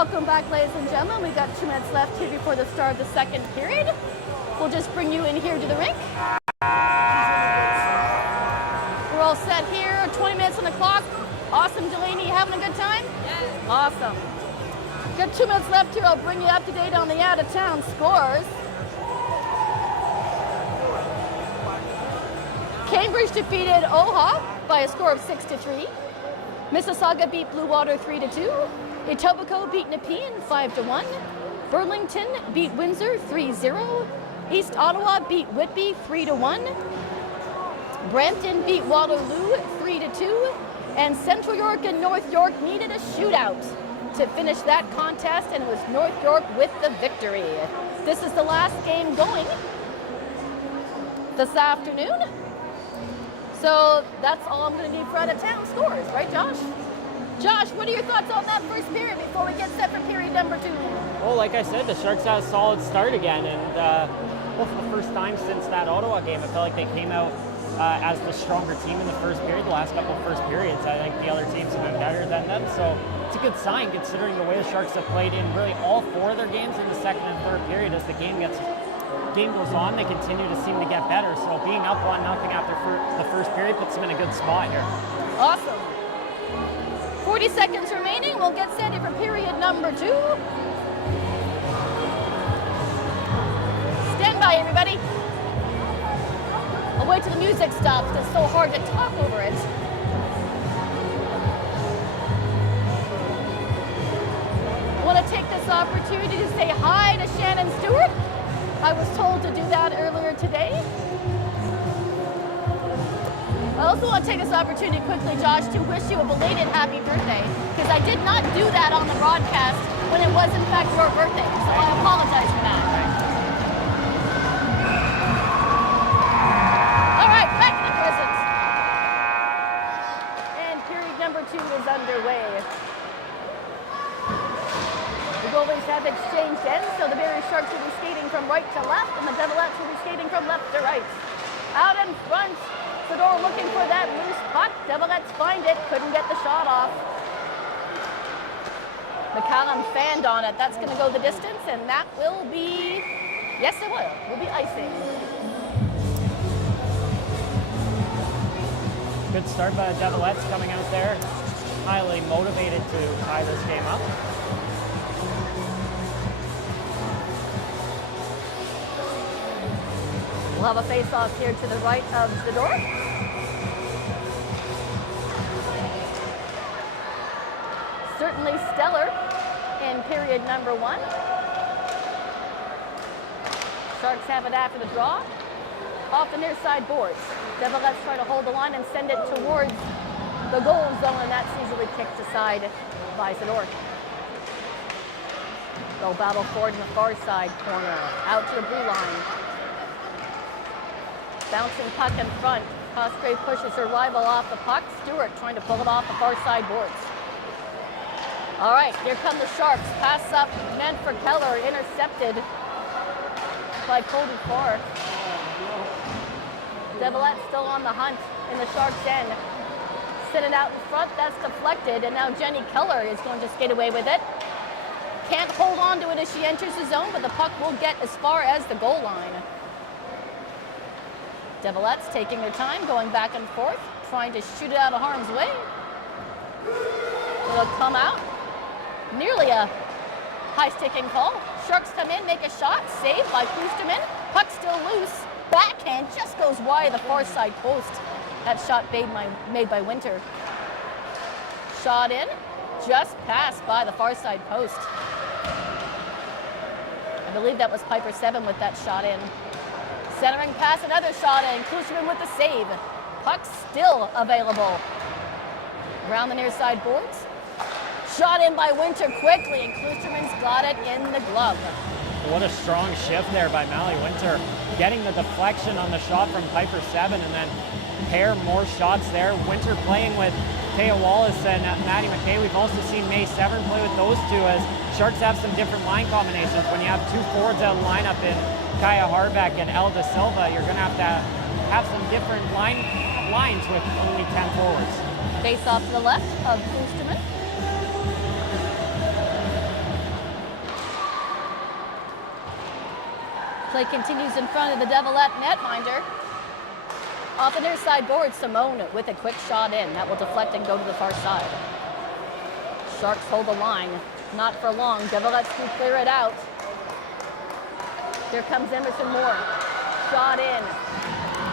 Welcome back, ladies and gentlemen. We've got 2 minutes left here before the start of the second period. We'll just bring you in here to the rink. We're all set here, 20 minutes on the clock. Awesome, Delaney, having a good time? Yes. Awesome. Got 2 minutes left here. I'll bring you up to date on the out-of-town scores. Cambridge defeated Oha by a score of 6-3. Mississauga beat Blue Water 3-2. Etobicoke beat Nepean 5-1. Burlington beat Windsor 3-0. East Ottawa beat Whitby 3-1. Brampton beat Waterloo 3-2. And Central York and North York needed a shootout to finish that contest, and it was North York with the victory. This is the last game going this afternoon. So that's all I'm going to need for out-of-town scores, right, Josh? Josh, what are your thoughts on that first period before we get set for period number 2? Well, like I said, the Sharks had a solid start again, and well, for the first time since that Ottawa game, I felt like they came out as the stronger team in the first period. The last couple of first periods, I think the other teams have been better than them, so it's a good sign considering the way the Sharks have played in really all 4 of their games in the second and third period. As the game goes on, they continue to seem to get better, so being up 1-0 after the first period puts them in a good spot here. Awesome. 40 seconds remaining. We'll get set for period number 2. Stand by, everybody. I'll wait till the music stops. It's so hard to talk over it. I want to take this opportunity to say hi to Shannon Stewart. I was told to do that earlier today. I also want to take this opportunity quickly, Josh, to wish you a belated happy birthday, because I did not do that on the broadcast when it was in fact your birthday, so I apologize for that. All right, back to the present. And period number 2 is underway. The goalies have exchanged ends, so the Barrie Sharks will be skating from right to left, and the Devilettes will be skating from left to right. Out in front, Sador looking for that loose puck. Devilettes find it, couldn't get the shot off. McCallum fanned on it. That's going to go the distance, and that will be, yes it will be icing. Good start by the Devilettes coming out there, highly motivated to tie this game up. We'll have a face-off here to the right of Zador. Certainly stellar in period number 1. Sharks have it after the draw. Off the near side boards. Devilettes try to hold the line and send it towards the goal zone, and that's easily kicked aside by Zador. They'll battle forward in the far side corner, out to the blue line. Bouncing puck in front. Cosgrave pushes her rival off the puck. Stewart trying to pull it off the far side boards. All right, here come the Sharks. Pass up, meant for Keller, intercepted by Cody Farr. Devilettes still on the hunt in the Sharks' end. Send it out in front, that's deflected, and now Jenny Keller is going to skate away with it. Can't hold on to it as she enters the zone, but the puck will get as far as the goal line. Devilettes taking their time, going back and forth, trying to shoot it out of harm's way. It'll come out. Nearly a high-sticking call. Sharks come in, make a shot, saved by Kloosterman. Puck still loose. Backhand just goes wide of the far side post. That shot made by Winter. Shot in, just passed by the far side post. I believe that was Piper 7 with that shot in. Centering pass, another shot in. Kloosterman with the save. Puck still available. Around the near side boards. Shot in by Winter quickly, and Kloosterman's got it in the glove. What a strong shift there by Mally Winter. Getting the deflection on the shot from Piper 7 and then pair more shots there. Winter playing with Taya Wallace and Maddie McKay. We've also seen May Severn play with those two as Sharks have some different line combinations. When you have 2 forwards out of the lineup in Kaya Harbeck and Elda Silva, you're going to have some different lines with only 10 forwards. Face off to the left of Kloosterman. Play continues in front of the Devilette netminder. Off the near side board, Simone with a quick shot in. That will deflect and go to the far side. Sharks hold the line. Not for long. Devilettes do clear it out. Here comes Emerson Moore. Shot in.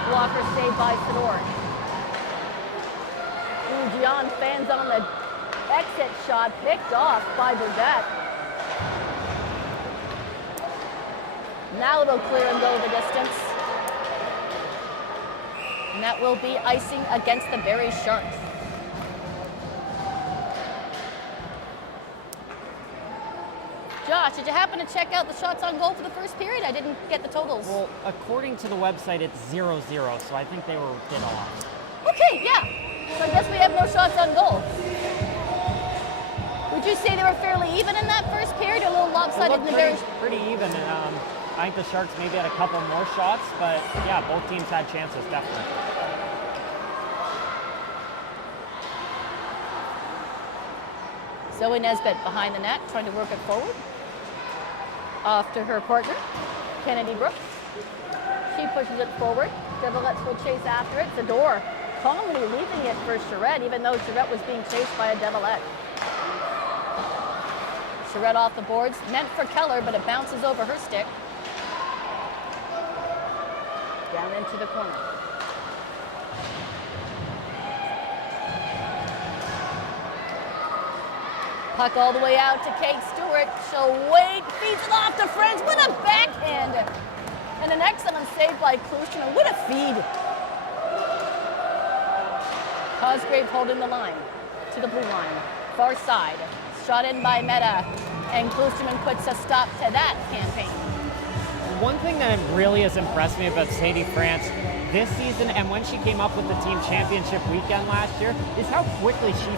Blocker saved by Fedor. Dion fans on the exit shot, picked off by Burdette. Now it'll clear and go the distance. And that will be icing against the Barrie Sharks. Josh, did you happen to check out the shots on goal for the first period? I didn't get the totals. Well, according to the website, it's 0-0, so I think they were dead on. Okay, yeah. So I guess we have no shots on goal. Would you say they were fairly even in that first period, or a little lopsided in the Barrie? Pretty even. I think the Sharks maybe had a couple more shots, but yeah, both teams had chances, definitely. Zoe Nesbitt behind the net, trying to work it forward. Off to her partner, Kennedy Brooks. She pushes it forward. Devilettes will chase after it. Fedor calmly leaving it for Charette, even though Charette was being chased by a Devilette. Charette off the boards, meant for Keller, but it bounces over her stick. Down into the corner. Puck all the way out to Kate Stewart. She'll wait, feeds it off to Friends. What a backhand! And an excellent save by Klushman. What a feed! Cosgrave holding the line to the blue line. Far side. Shot in by Meta. And Klushman puts a stop to that campaign. One thing that really has impressed me about Sadie France this season, and when she came up with the team championship weekend last year, is how quickly she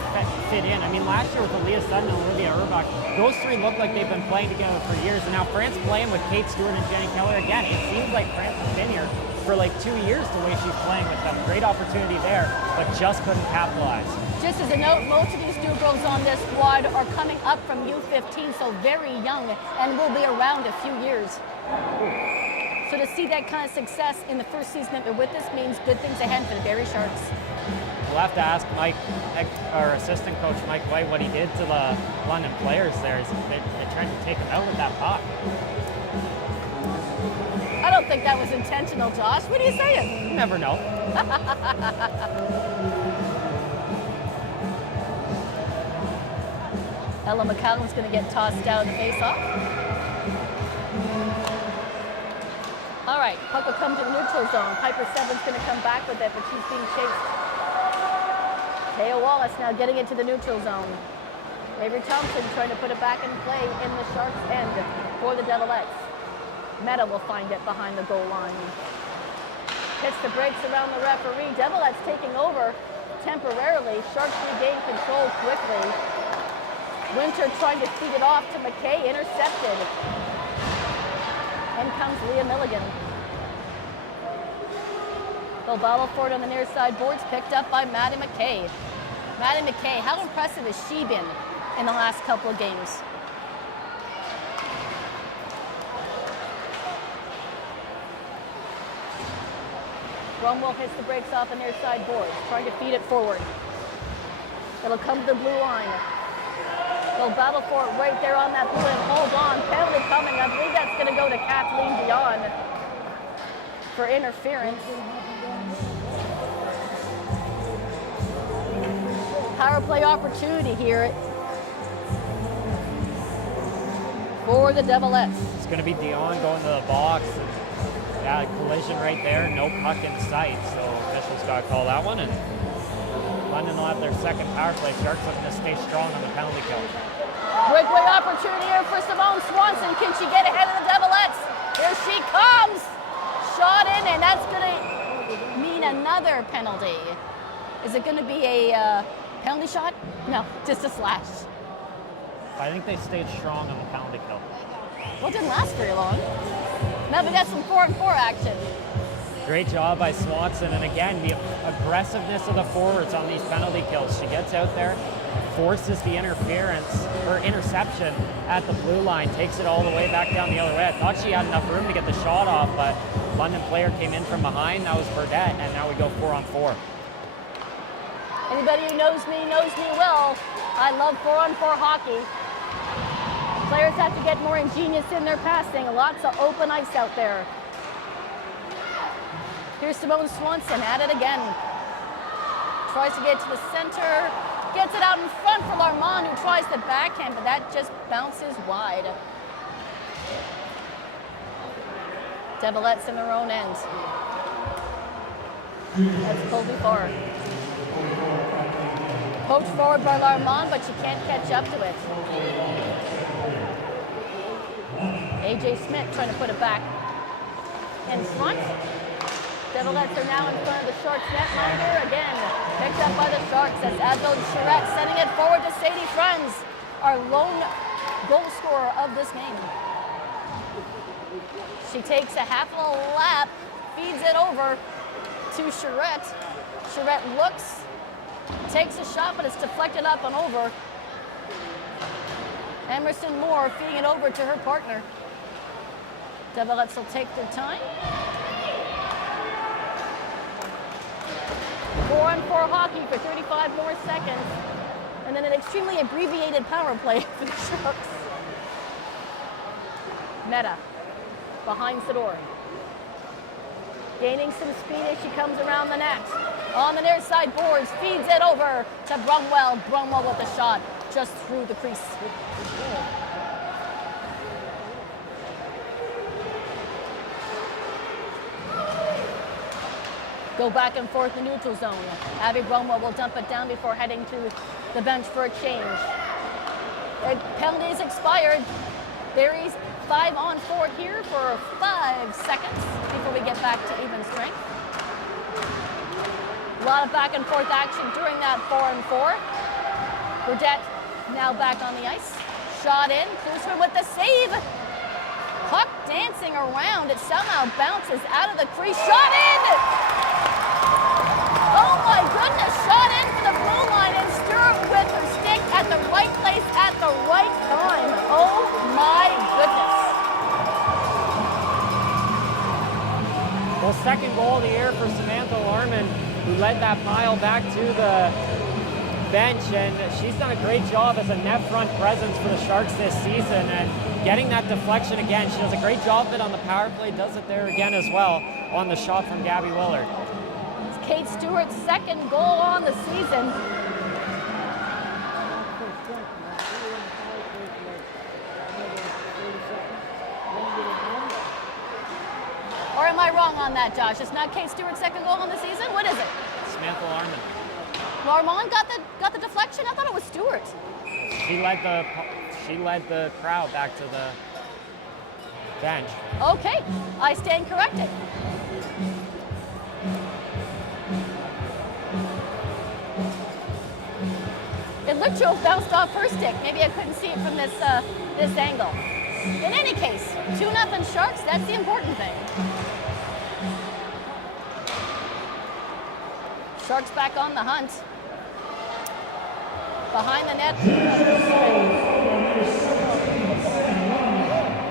fit in. I mean, last year with Aaliyah Sutton and Olivia Urbach, those three look like they've been playing together for years, and now France playing with Kate Stewart and Jenny Keller again. It seems like France has been here for like 2 years the way she's playing with them. Great opportunity there, but just couldn't capitalize. Just as a note, most of these new girls on this squad are coming up from U15, so very young, and will be around a few years. So to see that kind of success in the first season that they're with us means good things ahead for the Barrie Sharks. We'll have to ask Mike, our assistant coach, Mike White, what he did to the London players there. They're trying to take him out with that puck. I don't think that was intentional, Josh. What are you saying? You never know. Ella McCallum's going to get tossed out of the face-off. All right, puck will come to the neutral zone. Piper Seven's going to come back with it, but she's being chased. Taya Wallace now getting it to the neutral zone. Avery Thompson trying to put it back in play in the Sharks' end for the Devilettes. Meta will find it behind the goal line. Hits the brakes around the referee. Devilettes taking over temporarily. Sharks regain control quickly. Winter trying to feed it off to McKay, intercepted. In comes Leah Milligan. Bilbao Ford on the near side boards, picked up by Maddie McKay. Maddie McKay, how impressive has she been in the last couple of games? Cromwell hits the brakes off the near side boards, trying to feed it forward. It'll come to the blue line. They'll battle for it right there on that blue and hold on. Penalty coming. I believe that's going to go to Kathleen Dion for interference. Power play opportunity here for the Devilettes. It's going to be Dion going to the box. And, yeah, collision right there. No puck in sight. So officials got to call that one. And London will have their second power play. Sharks looking to stay strong on the penalty kill. Breakaway opportunity here for Simone Swanson. Can she get ahead of the Devilettes? Here she comes. Shot in, and that's going to mean another penalty. Is it going to be a penalty shot? No, just a slash. I think they stayed strong on the penalty kill. Well, it didn't last very long. Now we got some 4-on-4 action. Great job by Swanson, and again, the aggressiveness of the forwards on these penalty kills. She gets out there forces the interference or interception at the blue line, takes it all the way back down the other way. I thought she had enough room to get the shot off, but London player came in from behind. That was Burdette, and now we go 4-on-4. Anybody who knows me well. I love 4-on-4 hockey. Players have to get more ingenious in their passing. Lots of open ice out there. Here's Simone Swanson at it again. Tries to get to the center. Gets it out in front for Larmont, who tries the backhand, but that just bounces wide. Devilettes in their own end. That's pulled before. Poked forward by Larmont, but she can't catch up to it. AJ Smith trying to put it back in front. Devilettes are now in front of the Sharks netminder again. Picked up by the Sharks. That's Advil Charette sending it forward to Sadie Friends, our lone goal scorer of this game. She takes a half a lap, feeds it over to Charette. Charette looks, takes a shot, but it's deflected up and over. Emerson Moore feeding it over to her partner. Devilettes will take their time. 4-on-4 hockey for 35 more seconds. And then an extremely abbreviated power play for the Sharks. Meta behind Sador. Gaining some speed as she comes around the net. On the near side boards, feeds it over to Brumwell. Brumwell with the shot just through the crease. Go back and forth in neutral zone. Abby Brumwell will dump it down before heading to the bench for a change. Penalty is expired. Barry's 5-on-4 here for 5 seconds before we get back to even strength. A lot of back and forth action during that 4-on-4. Burdette now back on the ice. Shot in. Klusman with the save. Puck dancing around. It somehow bounces out of the crease. Shot in! Oh my goodness, shot in for the blue line, and Stewart with her stick at the right place at the right time. Oh my goodness. Well, second goal of the year for Samantha Larman, who led that pile back to the bench, and she's done a great job as a net front presence for the Sharks this season, and getting that deflection again. She does a great job of it on the power play, does it there again as well on the shot from Gabby Willard. Kate Stewart's second goal on the season. Or am I wrong on that, Josh? It's not Kate Stewart's second goal on the season? What is it? Samantha Larman. Larmont got the deflection? I thought it was Stewart. She led the crowd back to the bench. Okay, I stand corrected. It looked to have bounced off her stick. Maybe I couldn't see it from this this angle. In any case, 2-0 Sharks, that's the important thing. Sharks back on the hunt. Behind the net.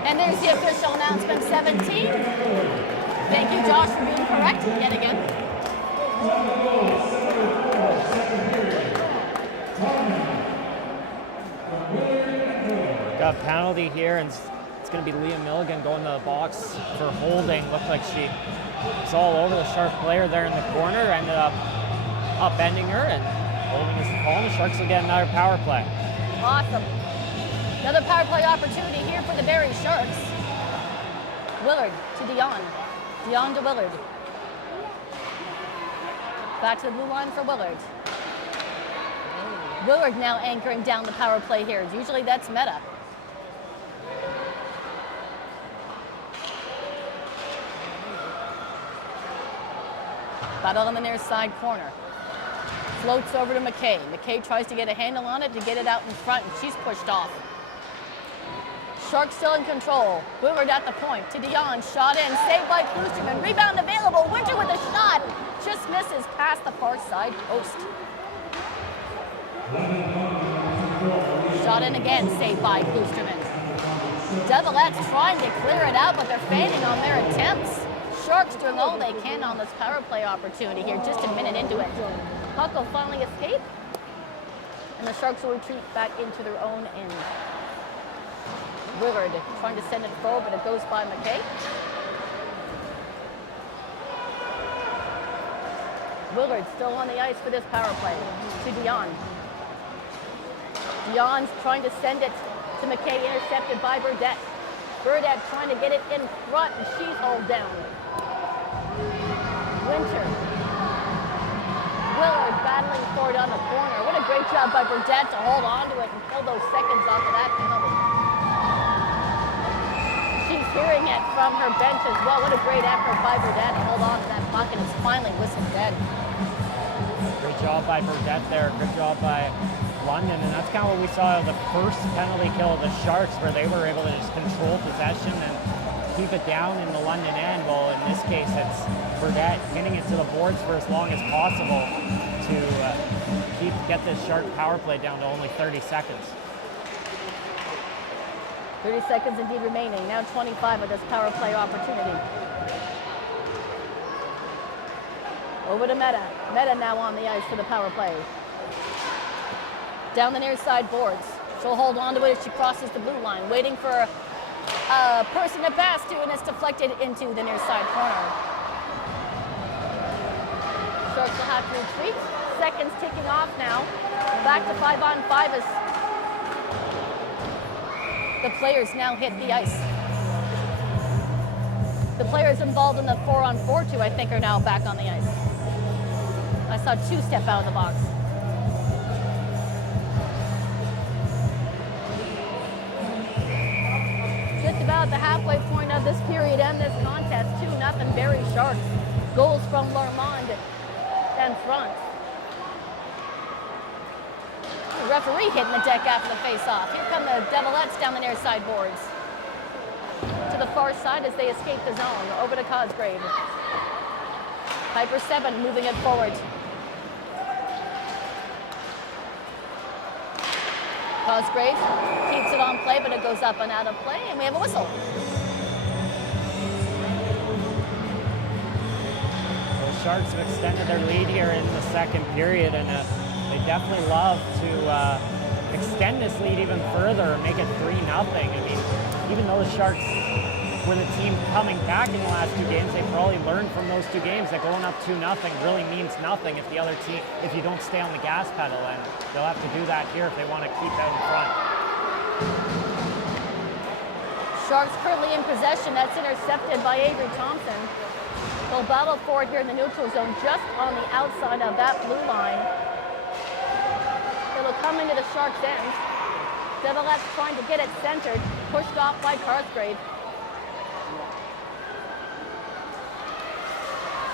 And there's the official announcement, 17. Thank you, Josh, for being correct yet again. Got a penalty here, and it's going to be Leah Milligan going to the box for holding. Looked like she was all over the Shark player there in the corner. Ended up upending her, and holding is the call. And the Sharks will get another power play. Awesome. Another power play opportunity here for the Barrie Sharks. Willard to Dion. Dion to Willard. Back to the blue line for Willard. Willard now anchoring down the power play here. Usually that's Meta. Battle on the near side corner. Floats over to McKay. McKay tries to get a handle on it to get it out in front, and she's pushed off. Sharks still in control. Willard at the point to Dion. Shot in. Saved by Klusterman. Rebound available. Winter with a shot. Just misses past the far side post. Shot in again, saved by Kloosterman. Devilettes trying to clear it out, but they're failing on their attempts. Sharks doing all they can on this power play opportunity here, just a minute into it. Puck will finally escape, and the Sharks will retreat back into their own end. Willard trying to send it forward, but it goes by McKay. Willard still on the ice for this power play to Dion. Dion's trying to send it to McKay, intercepted by Burdette. Burdette trying to get it in front, and she's hauled down. Winter. Willard battling for it on the corner. What a great job by Burdette to hold on to it and kill those seconds off of that penalty. She's hearing it from her bench as well. What a great effort by Burdette to hold on to that puck, and it's finally whistled dead. Great job by Burdette there. Good job by London, and that's kind of what we saw of the first penalty kill of the Sharks, where they were able to just control possession and keep it down in the London end. Well, in this case, it's Burdette getting it to the boards for as long as possible to get this Shark power play down to only 30 seconds. 30 seconds indeed remaining. Now 25 of this power play opportunity. Over to Meta. Meta now on the ice for the power play. Down the near side boards. She'll hold on to it as she crosses the blue line, waiting for a person to pass to, and it's deflected into the near side corner. Sharks will have to retreat. Seconds ticking off now. Back to 5-on-5 as the players now hit the ice. The players involved in the 4-on-4 too, I think, are now back on the ice. I saw two step out of the box. Just about the halfway point of this period and this contest, 2-0 Barrie Sharks. Goals from Lormond and front. The referee hitting the deck after the face-off. Here come the Devilettes down the near side boards. To the far side as they escape the zone. Over to Cosgrave. Piper 7 moving it forward. Cosgrave keeps it on play, but it goes up and out of play, and we have a whistle. The Sharks have extended their lead here in the second period, and they definitely love to extend this lead even further and make it 3-0. I mean, even though the Sharks were the team coming back in the last two games, they probably learned from those two games that going up 2-0 really means nothing if the other team, if you don't stay on the gas pedal, and they'll have to do that here if they want to keep out in front. Sharks currently in possession. That's intercepted by Avery Thompson. They'll battle for it here in the neutral zone, just on the outside of that blue line. It'll come into the Sharks' end. Devilettes trying to get it centered, pushed off by Cosgrave.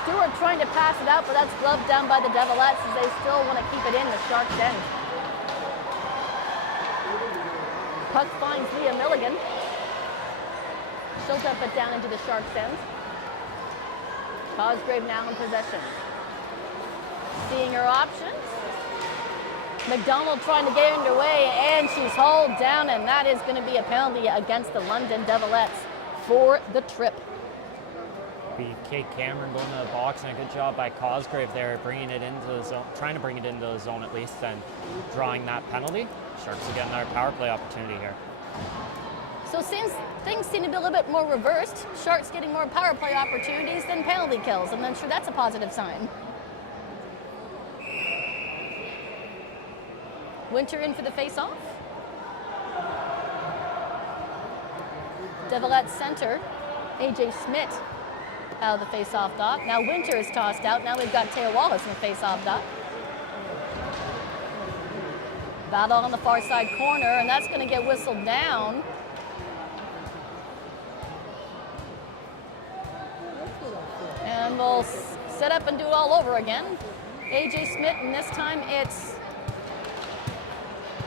Stewart trying to pass it out, but that's gloved down by the Devilettes as they still want to keep it in the Sharks' end. Puck finds Leah Milligan. She'll dump it down into the Sharks' end. Cosgrave now in possession. Seeing her options. McDonald trying to get underway, and she's hauled down, and that is going to be a penalty against the London Devilettes for the trip. Be Kate Cameron going to the box, and a good job by Cosgrave there, bringing it into the zone, trying to bring it into the zone at least, and drawing that penalty. Sharks are getting their power play opportunity here. So things seem to be a little bit more reversed. Sharks getting more power play opportunities than penalty kills, and I'm sure that's a positive sign. Winter in for the face-off. Devilettes center, AJ Smith out of the face-off dot. Now Winter is tossed out. Now we've got Taya Wallace in the face-off dot. Battle on the far side corner, and that's going to get whistled down. And we'll set up and do it all over again. AJ Smith, and this time it's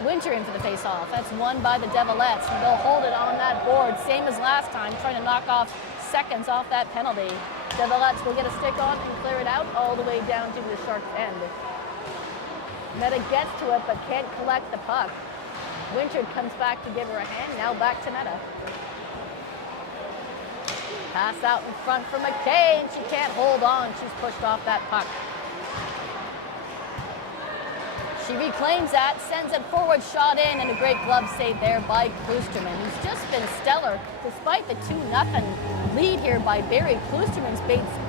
Winter in for the face-off. That's won by the Devilettes, and they'll hold it on that board, same as last time, trying to knock off seconds off that penalty. Devilettes will get a stick on and clear it out all the way down to the Sharks' end. Meta gets to it, but can't collect the puck. Winchard comes back to give her a hand. Now back to Meta. Pass out in front for McKay, and she can't hold on. She's pushed off that puck. She reclaims that, sends it forward, shot in, and a great glove save there by Kloosterman, who's just been stellar. Despite the 2-0 lead here by Barrie, Kloosterman's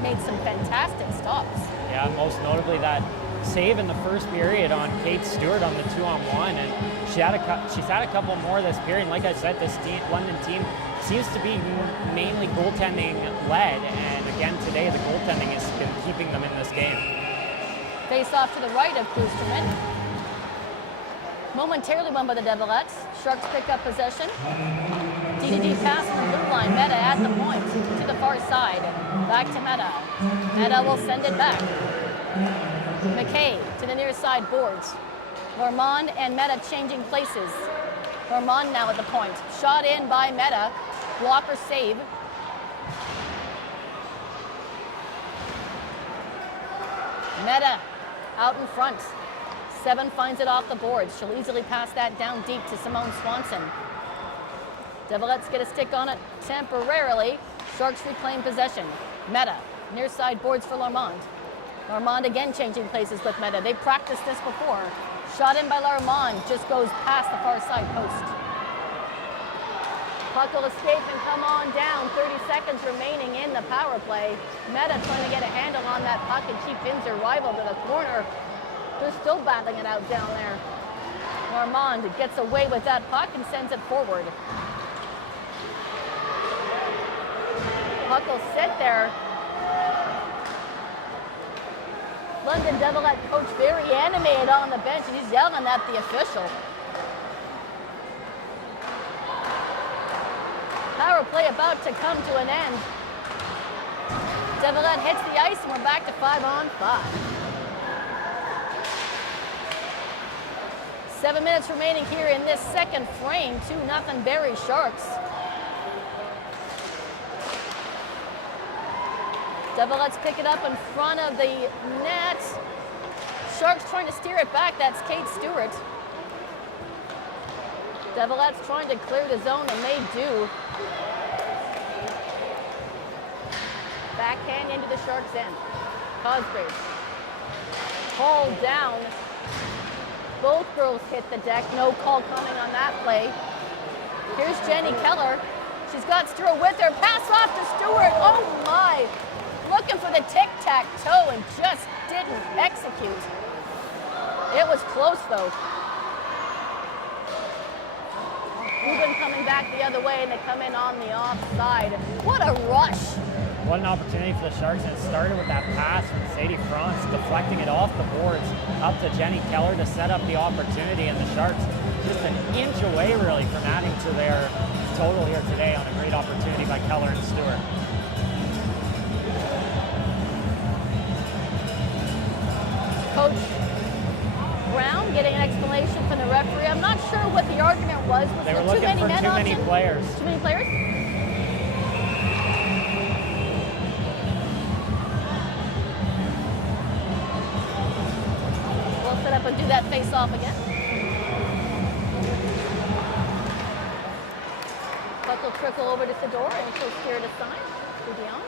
made some fantastic stops. Yeah, most notably that save in the first period on Kate Stewart on the 2-on-1, and she's had a couple more this period. And like I said, this London team seems to be mainly goaltending led, and again today the goaltending has been keeping them in this game. Face off to the right of Kloosterman. Momentarily won by the Devilettes. Sharks pick up possession. DDD pass on the blue line. Meta at the point to the far side. Back to Meta. Meta will send it back. McKay to the near side boards. Normand and Meta changing places. Normand now at the point. Shot in by Meta. Blocker save. Meta out in front. 7 finds it off the boards. She'll easily pass that down deep to Simone Swanson. Devilettes get a stick on it temporarily. Sharks reclaim possession. Meta, near side boards for Normand. Normand again changing places with Meta. They practiced this before. Shot in by Normand, just goes past the far side post. Puck will escape and come on down. 30 seconds remaining in the power play. Meta trying to get a handle on that puck, and she pins her rival to the corner. They're still battling it out down there. Normand gets away with that puck and sends it forward. Puck will sit there. London Devilette coach very animated on the bench, and he's yelling at the official. Power play about to come to an end. Devilette hits the ice, and we're back to 5-on-5. 7 minutes remaining here in this second frame. 2-0 Barrie Sharks. Devilettes pick it up in front of the net. Sharks trying to steer it back. That's Kate Stewart. Devilettes trying to clear the zone, and they do. Backhand into the Sharks' end. Cosgrave. Hauled down. Both girls hit the deck. No call coming on that play. Here's Jenny Keller. She's got Stewart with her. Pass off to Stewart. Oh my. Looking for the tic-tac-toe and just didn't execute. It was close though. Ruben coming back the other way, and they come in on the offside. What a rush. What an opportunity for the Sharks, and it started with that pass from Sadie France, deflecting it off the boards up to Jenny Keller to set up the opportunity, and the Sharks just an inch away really from adding to their total here today on a great opportunity by Keller and Stewart. Coach Brown getting an explanation from the referee. I'm not sure what the argument was. They were looking for too many players. Too many players? We'll set up and do that face-off again. Puck will trickle over to Sador, and she'll steer it aside to Dion.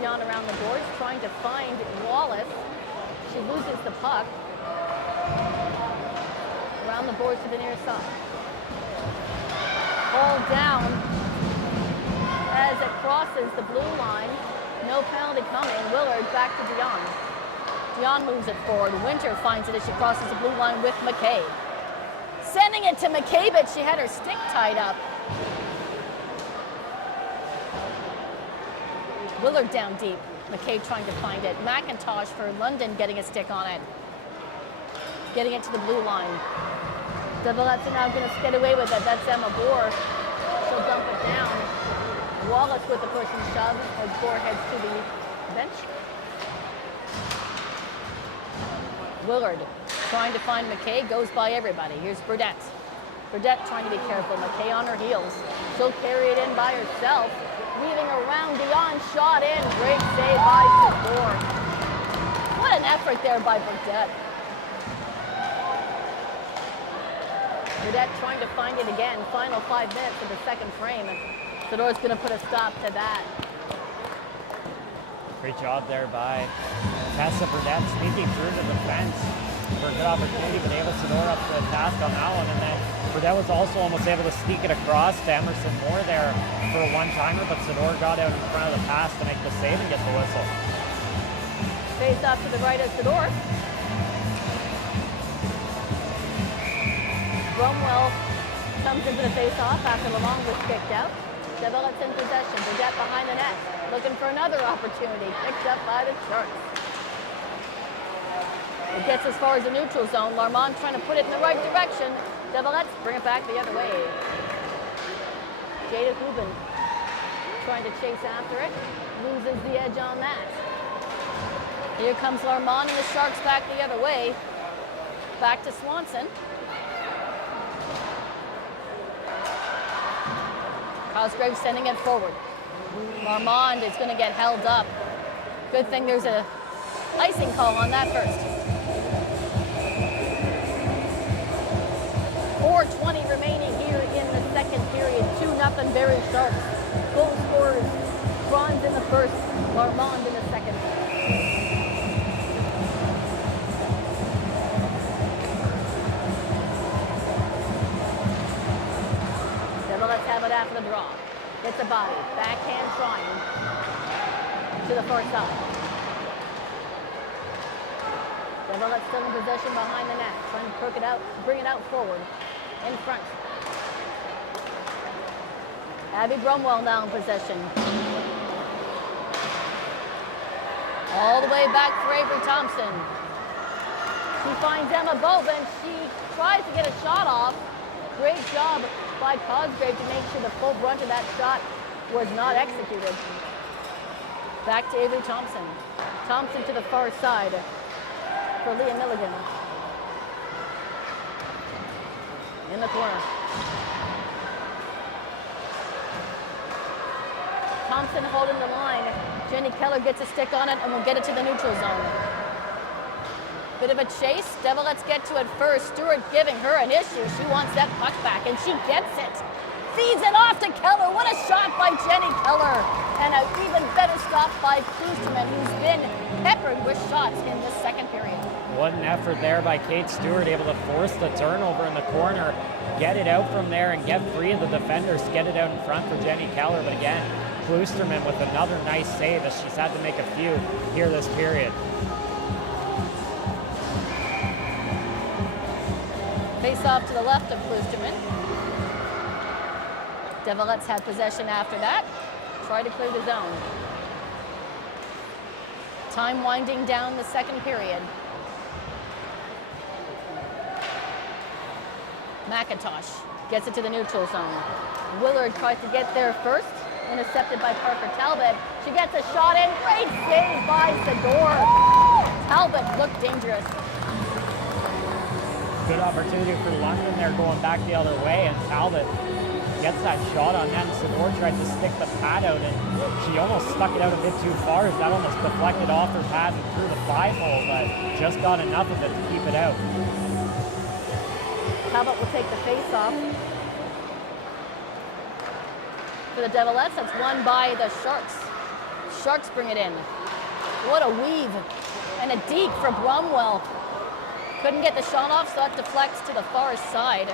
Dion around the boards, trying to find Wallace. She loses the puck. Around the boards to the near side. Ball down as it crosses the blue line. No penalty coming. Willard back to Dion. Dion moves it forward. Winter finds it as she crosses the blue line with McKay. Sending it to McKay, but she had her stick tied up. Willard down deep. McKay trying to find it. McIntosh for London getting a stick on it. Getting it to the blue line. Devilettes are now going to skid away with it. That's Emma Bohr. She'll dump it down. Wallace with the push and shove as Bohr heads to the bench. Willard trying to find McKay, goes by everybody. Here's Burdette. Burdette trying to be careful. McKay on her heels. She'll carry it in by herself. Weaving around, Dion shot in. Great save by Bohr. What an effort there by Burdette. Burdette trying to find it again. Final 5 minutes of the second frame. Sador's going to put a stop to that. Great job there by Tessa Burdette sneaking through to the fence for a good opportunity, but able Sador up to the task on that one. And then Burdette was also almost able to sneak it across to Emerson Moore there for a one-timer, but Sador got out in front of the pass to make the save and get the whistle. Face off to the right of Sador. Bromwell comes into the face-off after Lalonde was kicked out. Develots in possession. Burdette behind the net, looking for another opportunity. Picked up by the Sharks. It gets as far as the neutral zone. Larmont trying to put it in the right direction. Develots bring it back the other way. Jada Hubin trying to chase after it. Loses the edge on that. Here comes Larmont and the Sharks back the other way. Back to Swanson. Cosgrave sending it forward. Larmont is going to get held up. Good thing there's a icing call on that first. 4:20 remaining here in the second period. 2-0 Barrie Sharks. Goal scorers, Bronze in the first, Larmont in the second. Let's have it after the draw. Gets a body. Backhand trying to the far side. Develots still in possession behind the net. Trying to perk it out, bring it out forward. In front. Abby Bromwell now in possession. All the way back for Avery Thompson. She finds Emma Bobin. She tries to get a shot off. Great job by Cosgrave to make sure the full brunt of that shot was not executed. Back to Avery Thompson. Thompson to the far side for Leah Milligan. In the corner. Thompson holding the line. Jenny Keller gets a stick on it and will get it to the neutral zone. Bit of a chase. Develots get to it first. Stewart giving her an issue. She wants that puck back, and she gets it. Feeds it off to Keller. What a shot by Jenny Keller. And an even better stop by Kloosterman, who's been peppered with shots in this second period. What an effort there by Kate Stewart, able to force the turnover in the corner, get it out from there and get free of the defenders, get it out in front for Jenny Keller. But again, Kloosterman with another nice save as she's had to make a few here this period. Face off to the left of Kloosterman. Develots had possession after that. Try to clear the zone. Time winding down the second period. McIntosh gets it to the neutral zone. Willard tries to get there first. Intercepted by Parker Talbot. She gets a shot in. Great save by Sador. Talbot looked dangerous. Good opportunity for London there going back the other way, and Talbot gets that shot on net, and Sador tried to stick the pad out, and she almost stuck it out a bit too far as that almost deflected off her pad and through the 5-hole, but just got enough of it to keep it out. Talbot will take the face-off for the Devilettes. That's won by the Sharks. Sharks bring it in. What a weave and a deke for Bromwell. Couldn't get the shot off, so that deflects to the far side.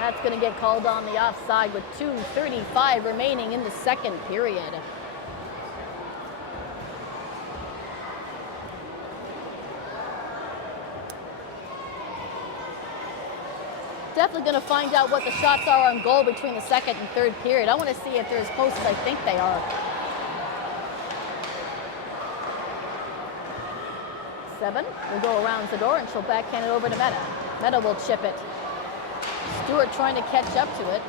That's going to get called on the offside with 2:35 remaining in the second period. Definitely going to find out what the shots are on goal between the second and third period. I want to see if they're as close as I think they are. 7 will go around Zador, and she'll backhand it over to Meta. Meta will chip it. Stewart trying to catch up to it.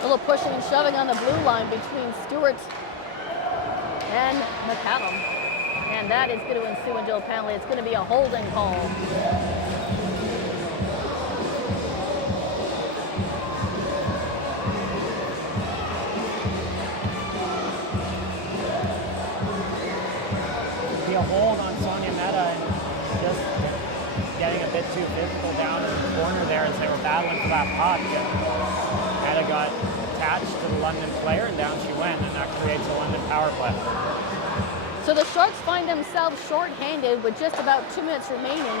A little pushing and shoving on the blue line between Stewart and McCallum. And that is going to ensue into a penalty. It's going to be a holding call. A hold on Sonia Meta, and battling for that puck, and kind of got attached to the London player, and down she went, and that creates a London power play. So the Sharks find themselves shorthanded with just about 2 minutes remaining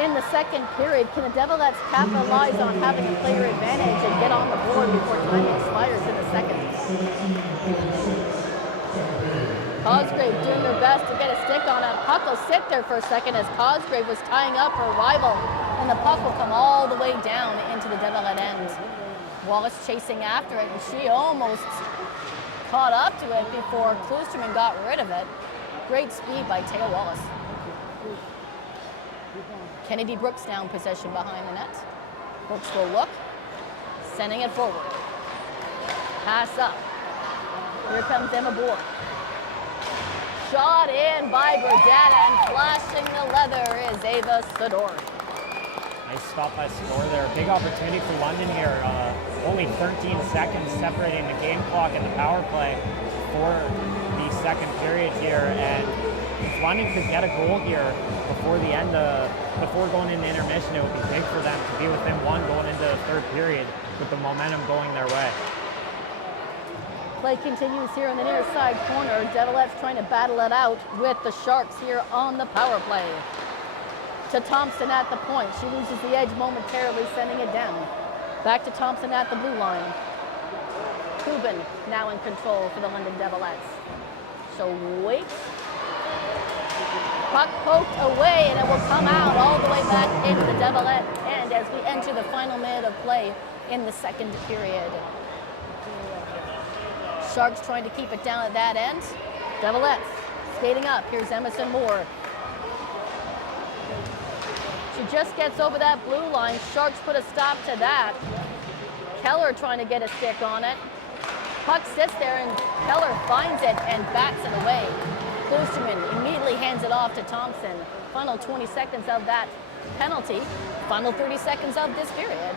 in the second period. Can the Devilettes capitalize on having a player advantage and get on the board before time expires in the second? Cosgrave doing their best to get a stick on it. Puck will sit there for a second as Cosgrave was tying up her rival, and the puck will come all the way down into the Devilette end. Wallace chasing after it, and she almost caught up to it before Kloosterman got rid of it. Great speed by Taya Wallace. Kennedy Brooks now in possession behind the net. Brooks will look, sending it forward. Pass up. Here comes Emma Bohr. Shot in by Burdett, and flashing the leather is Ava Sador. Nice stop by Sador there. Big opportunity for London here. Only 13 seconds separating the game clock and the power play for the second period here. And if London could get a goal here before the end, before going into intermission, it would be big for them to be within one going into the third period with the momentum going their way. Play continues here in the near side corner. Devilettes trying to battle it out with the Sharks here on the power play. To Thompson at the point. She loses the edge momentarily, sending it down. Back to Thompson at the blue line. Kubin now in control for the London Devilettes. So wait. Puck poked away, and it will come out all the way back into the Devilette end as we enter the final minute of play in the second period. Sharks trying to keep it down at that end. Devilettes skating up. Here's Emerson Moore. She just gets over that blue line. Sharks put a stop to that. Keller trying to get a stick on it. Puck sits there, and Keller finds it and bats it away. Kloosterman immediately hands it off to Thompson. Final 20 seconds of that penalty. Final 30 seconds of this period.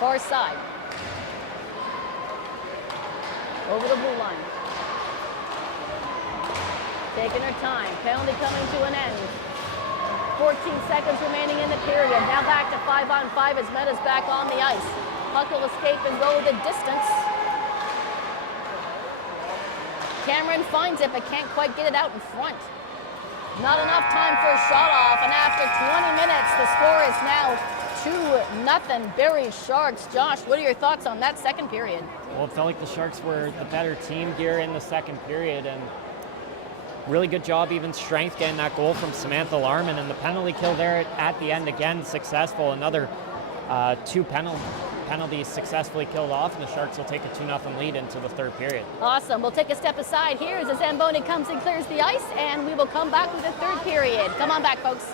Far side. Over the blue line. Taking her time. Penalty coming to an end. 14 seconds remaining in the period. Now back to 5-on-5 as Meta's back on the ice. Puck will escape and go the distance. Cameron finds it but can't quite get it out in front. Not enough time for a shot off, and after 20 minutes, the score is now 2-0 Barrie Sharks. Josh, what are your thoughts on that second period? Well, it felt like the Sharks were the better team here in the second period, and really good job, even strength, getting that goal from Samantha Larman, and the penalty kill there at the end again successful. Another two penalties successfully killed off, and the Sharks will take a 2-0 lead into the third period. Awesome. We'll take a step aside here as Zamboni comes and clears the ice, and we will come back with the third period. Come on back, folks.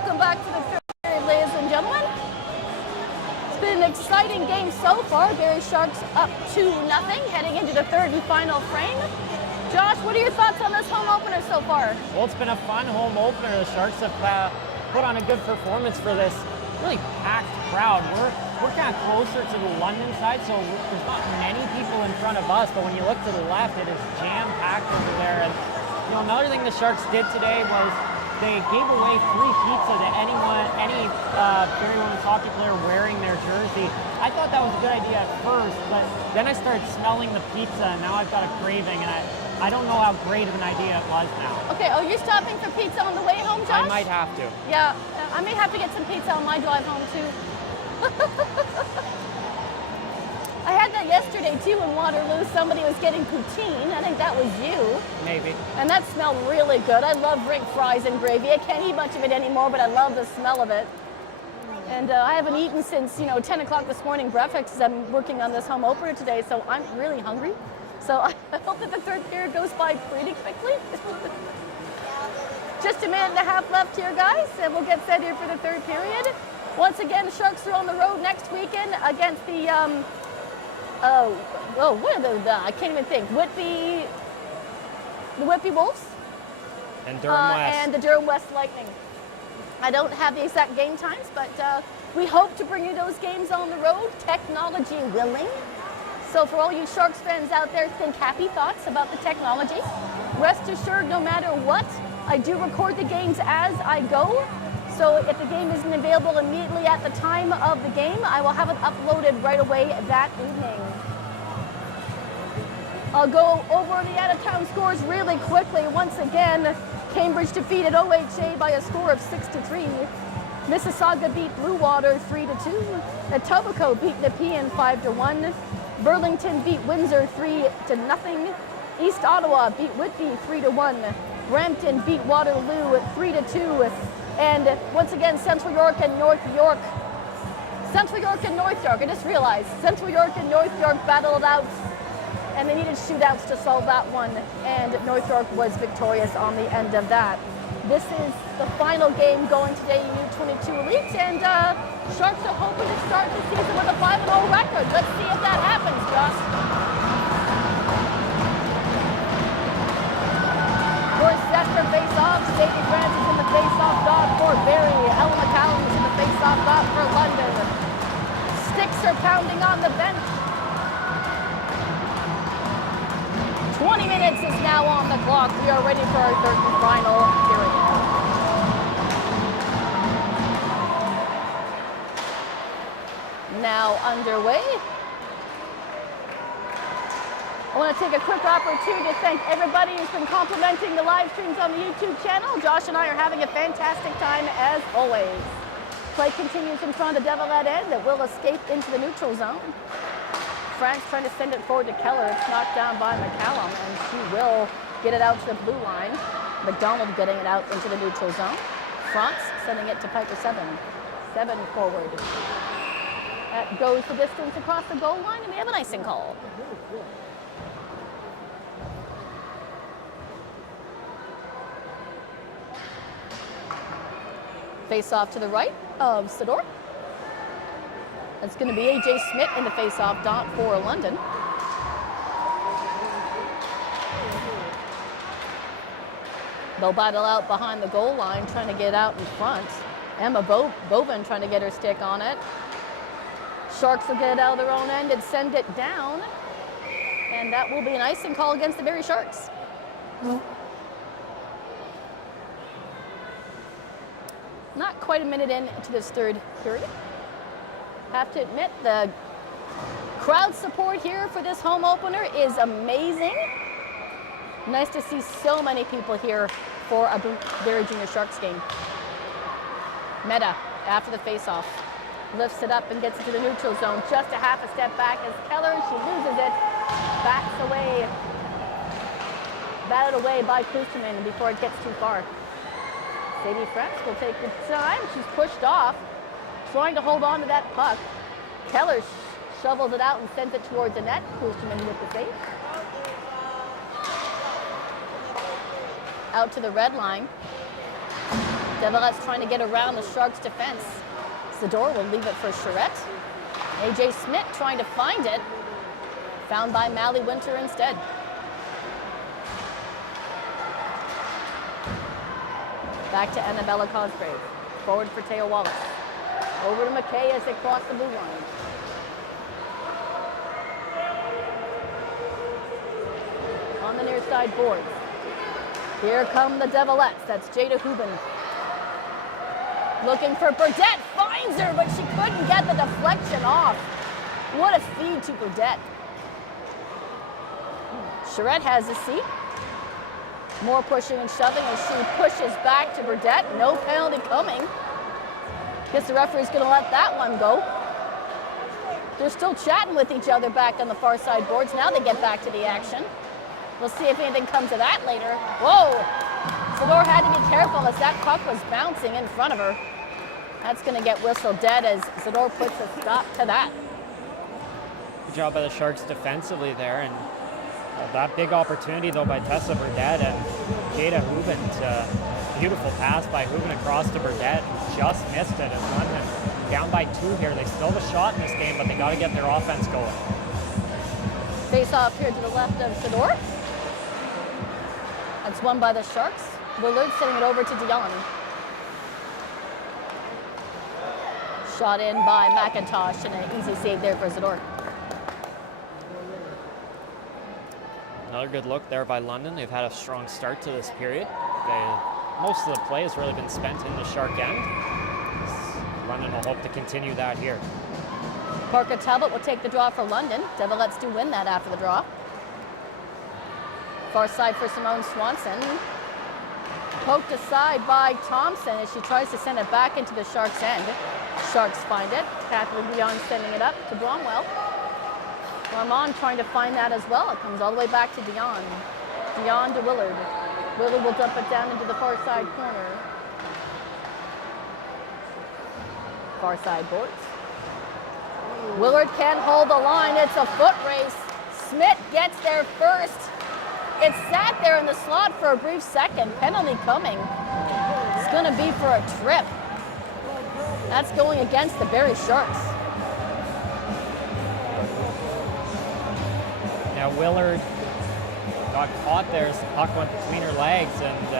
Welcome back to the third period, ladies and gentlemen. It's been an exciting game so far. Barrie Sharks up 2-0, heading into the third and final frame. Josh, what are your thoughts on this home opener so far? Well, it's been a fun home opener. The Sharks have put on a good performance for this really packed crowd. We're kind of closer to the London side, so there's not many people in front of us, but when you look to the left, it is jam-packed over there. And you know, another thing the Sharks did today was they gave away free pizza to any Barrie women's hockey player wearing their jersey. I thought that was a good idea at first, but then I started smelling the pizza, and now I've got a craving, and I don't know how great of an idea it was now. Okay, oh, you're stopping for pizza on the way home, Josh? I might have to. Yeah, I may have to get some pizza on my drive home, too. I had that yesterday, too, in Waterloo. Somebody was getting poutine. I think that was you. Maybe. And that smelled really good. I love rink fries and gravy. I can't eat much of it anymore, but I love the smell of it. And I haven't eaten since, 10 o'clock this morning breakfast because I'm working on this home opener today, so I'm really hungry. So I hope that the third period goes by pretty quickly. Just a minute and a half left here, guys, and we'll get set here for the third period. Once again, the Sharks are on the road next weekend against the, what are the I can't even think. The Whitby Wolves? And Durham West. And the Durham West Lightning. I don't have the exact game times, but we hope to bring you those games on the road, technology willing. So for all you Sharks fans out there, think happy thoughts about the technology. Rest assured, no matter what, I do record the games as I go. So if the game isn't available immediately at the time of the game, I will have it uploaded right away that evening. I'll go over the out-of-town scores really quickly. Once again, Cambridge defeated OHA by a score of 6-3. Mississauga beat Blue Water 3-2. Etobicoke beat Nepean 5-1. Burlington beat Windsor 3-0. East Ottawa beat Whitby 3-1. Brampton beat Waterloo 3-2. And once again, Central York and North York. Central York and North York, I just realized. Central York and North York battled out, and they needed shootouts to solve that one. And North York was victorious on the end of that. This is the final game going today in U22 Elite, and Sharks are hoping to start the season with a 5-0 record. Let's see if that happens, Josh. For Cessna face-off, Sadie Grant is in the face-off dot for Barrie. Ellen McCallum is in the face-off dot for London. Sticks are pounding on the bench. 20 minutes is now on the clock. We are ready for our third and final period. Now underway. I want to take a quick opportunity to thank everybody who's been complimenting the live streams on the YouTube channel. Josh and I are having a fantastic time as always. Play continues in front of the Devilette end that will escape into the neutral zone. France trying to send it forward to Keller. It's knocked down by McCallum, and she will get it out to the blue line. McDonald getting it out into the neutral zone. France sending it to Piper 7 forward. That goes the distance across the goal line, and we have an icing call. Face off to the right of Sador. That's going to be A.J. Smith in the face-off dot for London. They'll battle out behind the goal line, trying to get out in front. Emma Bovin trying to get her stick on it. Sharks will get it out of their own end and send it down. And that will be an icing call against the Barrie Sharks. Not quite a minute into this third period. Have to admit, the crowd support here for this home opener is amazing. Nice to see so many people here for a Barrie Junior Sharks game. Meta, after the face-off, lifts it up and gets into the neutral zone. Just a half a step back as Keller, she loses it, backs away, batted away by Klusterman before it gets too far. Sadie France will take the time. She's pushed off, trying to hold on to that puck. Keller shovels it out and sends it towards the net. Klusterman with the save. Out to the red line. Devilette's trying to get around the Sharks' defense. Zador will leave it for Charette. AJ Smith trying to find it. Found by Mally Winter instead. Back to Annabella Cosgrave. Forward for Taya Wallace. Over to McKay as they cross the blue line. On the near side boards. Here come the Devilettes. That's Jada Hubin. Looking for Burdette. Finds her, but she couldn't get the deflection off. What a feed to Burdette. Charette has a seat. More pushing and shoving as she pushes back to Burdette. No penalty coming. Guess the referee's going to let that one go. They're still chatting with each other back on the far side boards. Now they get back to the action. We'll see if anything comes of that later. Whoa! Zador had to be careful as that puck was bouncing in front of her. That's going to get whistled dead as Zador puts a stop to that. Good job by the Sharks defensively there, and that big opportunity though by Tessa Burdette and Jada Hubin. Beautiful pass by Hubin across to Burdette, and just missed it as London down by 2 here. They still have a shot in this game, but they got to get their offense going. Face off here to the left of Zador. That's won by the Sharks. Willard sending it over to Dion. Shot in by McIntosh, and an easy save there for Zador. Another good look there by London. They've had a strong start to this period. Most of the play has really been spent in the Shark end. London will hope to continue that here. Parker Talbot will take the draw for London. Devilettes do win that after the draw. Far side for Simone Swanson. Poked aside by Thompson as she tries to send it back into the Sharks' end. Sharks find it. Kathleen Dion sending it up to Bromwell. Armand trying to find that as well. It comes all the way back to Dion. Dion to Willard. Willard will dump it down into the far side corner. Far side boards. Willard can't hold the line. It's a foot race. Smith gets there first. It sat there in the slot for a brief second. Penalty coming. It's going to be for a trip. That's going against the Barrie Sharks. Now Willard got caught there as the puck went between her legs, and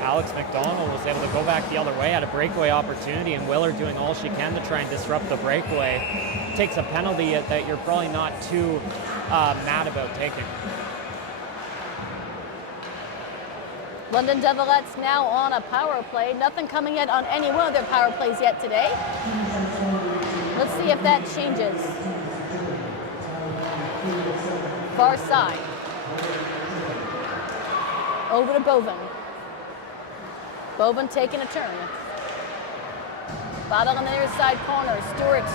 Alex McDonald was able to go back the other way, had a breakaway opportunity, and Willard doing all she can to try and disrupt the breakaway. Takes a penalty that you're probably not too mad about taking. London Devilettes now on a power play. Nothing coming yet on any one of their power plays yet today. Let's see if that changes. Far side. Over to Boven. Boven taking a turn. Battle on the near side corner. Stewart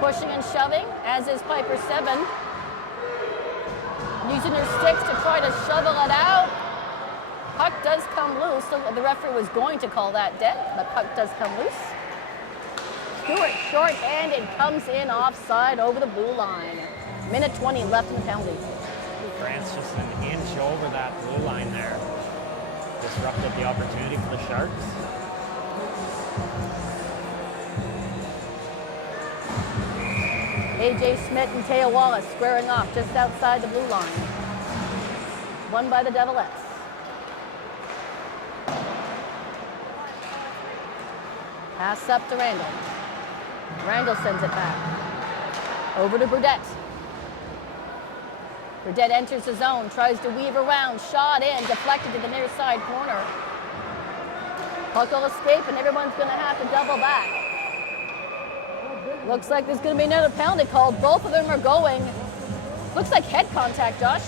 pushing and shoving, as is Piper 7. Using her sticks to try to shovel it out. Puck does come loose. So the referee was going to call that dead, but puck does come loose. Stewart short-handed comes in offside over the blue line. Minute 20 left in the penalty. France just an inch over that blue line there. Disrupted the opportunity for the Sharks. AJ Smith and Taya Wallace squaring off just outside the blue line. Won by the Devilettes. Pass up to Randall. Randall sends it back. Over to Burdette. Burdette enters the zone, tries to weave around, shot in, deflected to the near side corner. Puck will escape, and everyone's going to have to double back. Looks like there's going to be another penalty called. Both of them are going. Looks like head contact, Josh.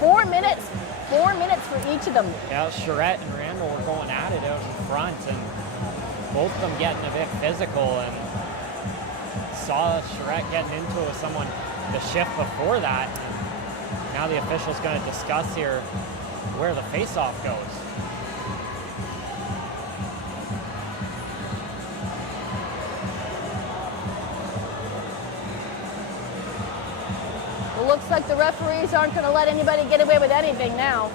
4 minutes. 4 minutes for each of them. Yeah, Charette and Randall were going at it out in front, and both of them getting a bit physical, and saw Charette getting into it with someone the shift before that. And now the official's going to discuss here where the face-off goes. Well, looks like the referees aren't going to let anybody get away with anything now.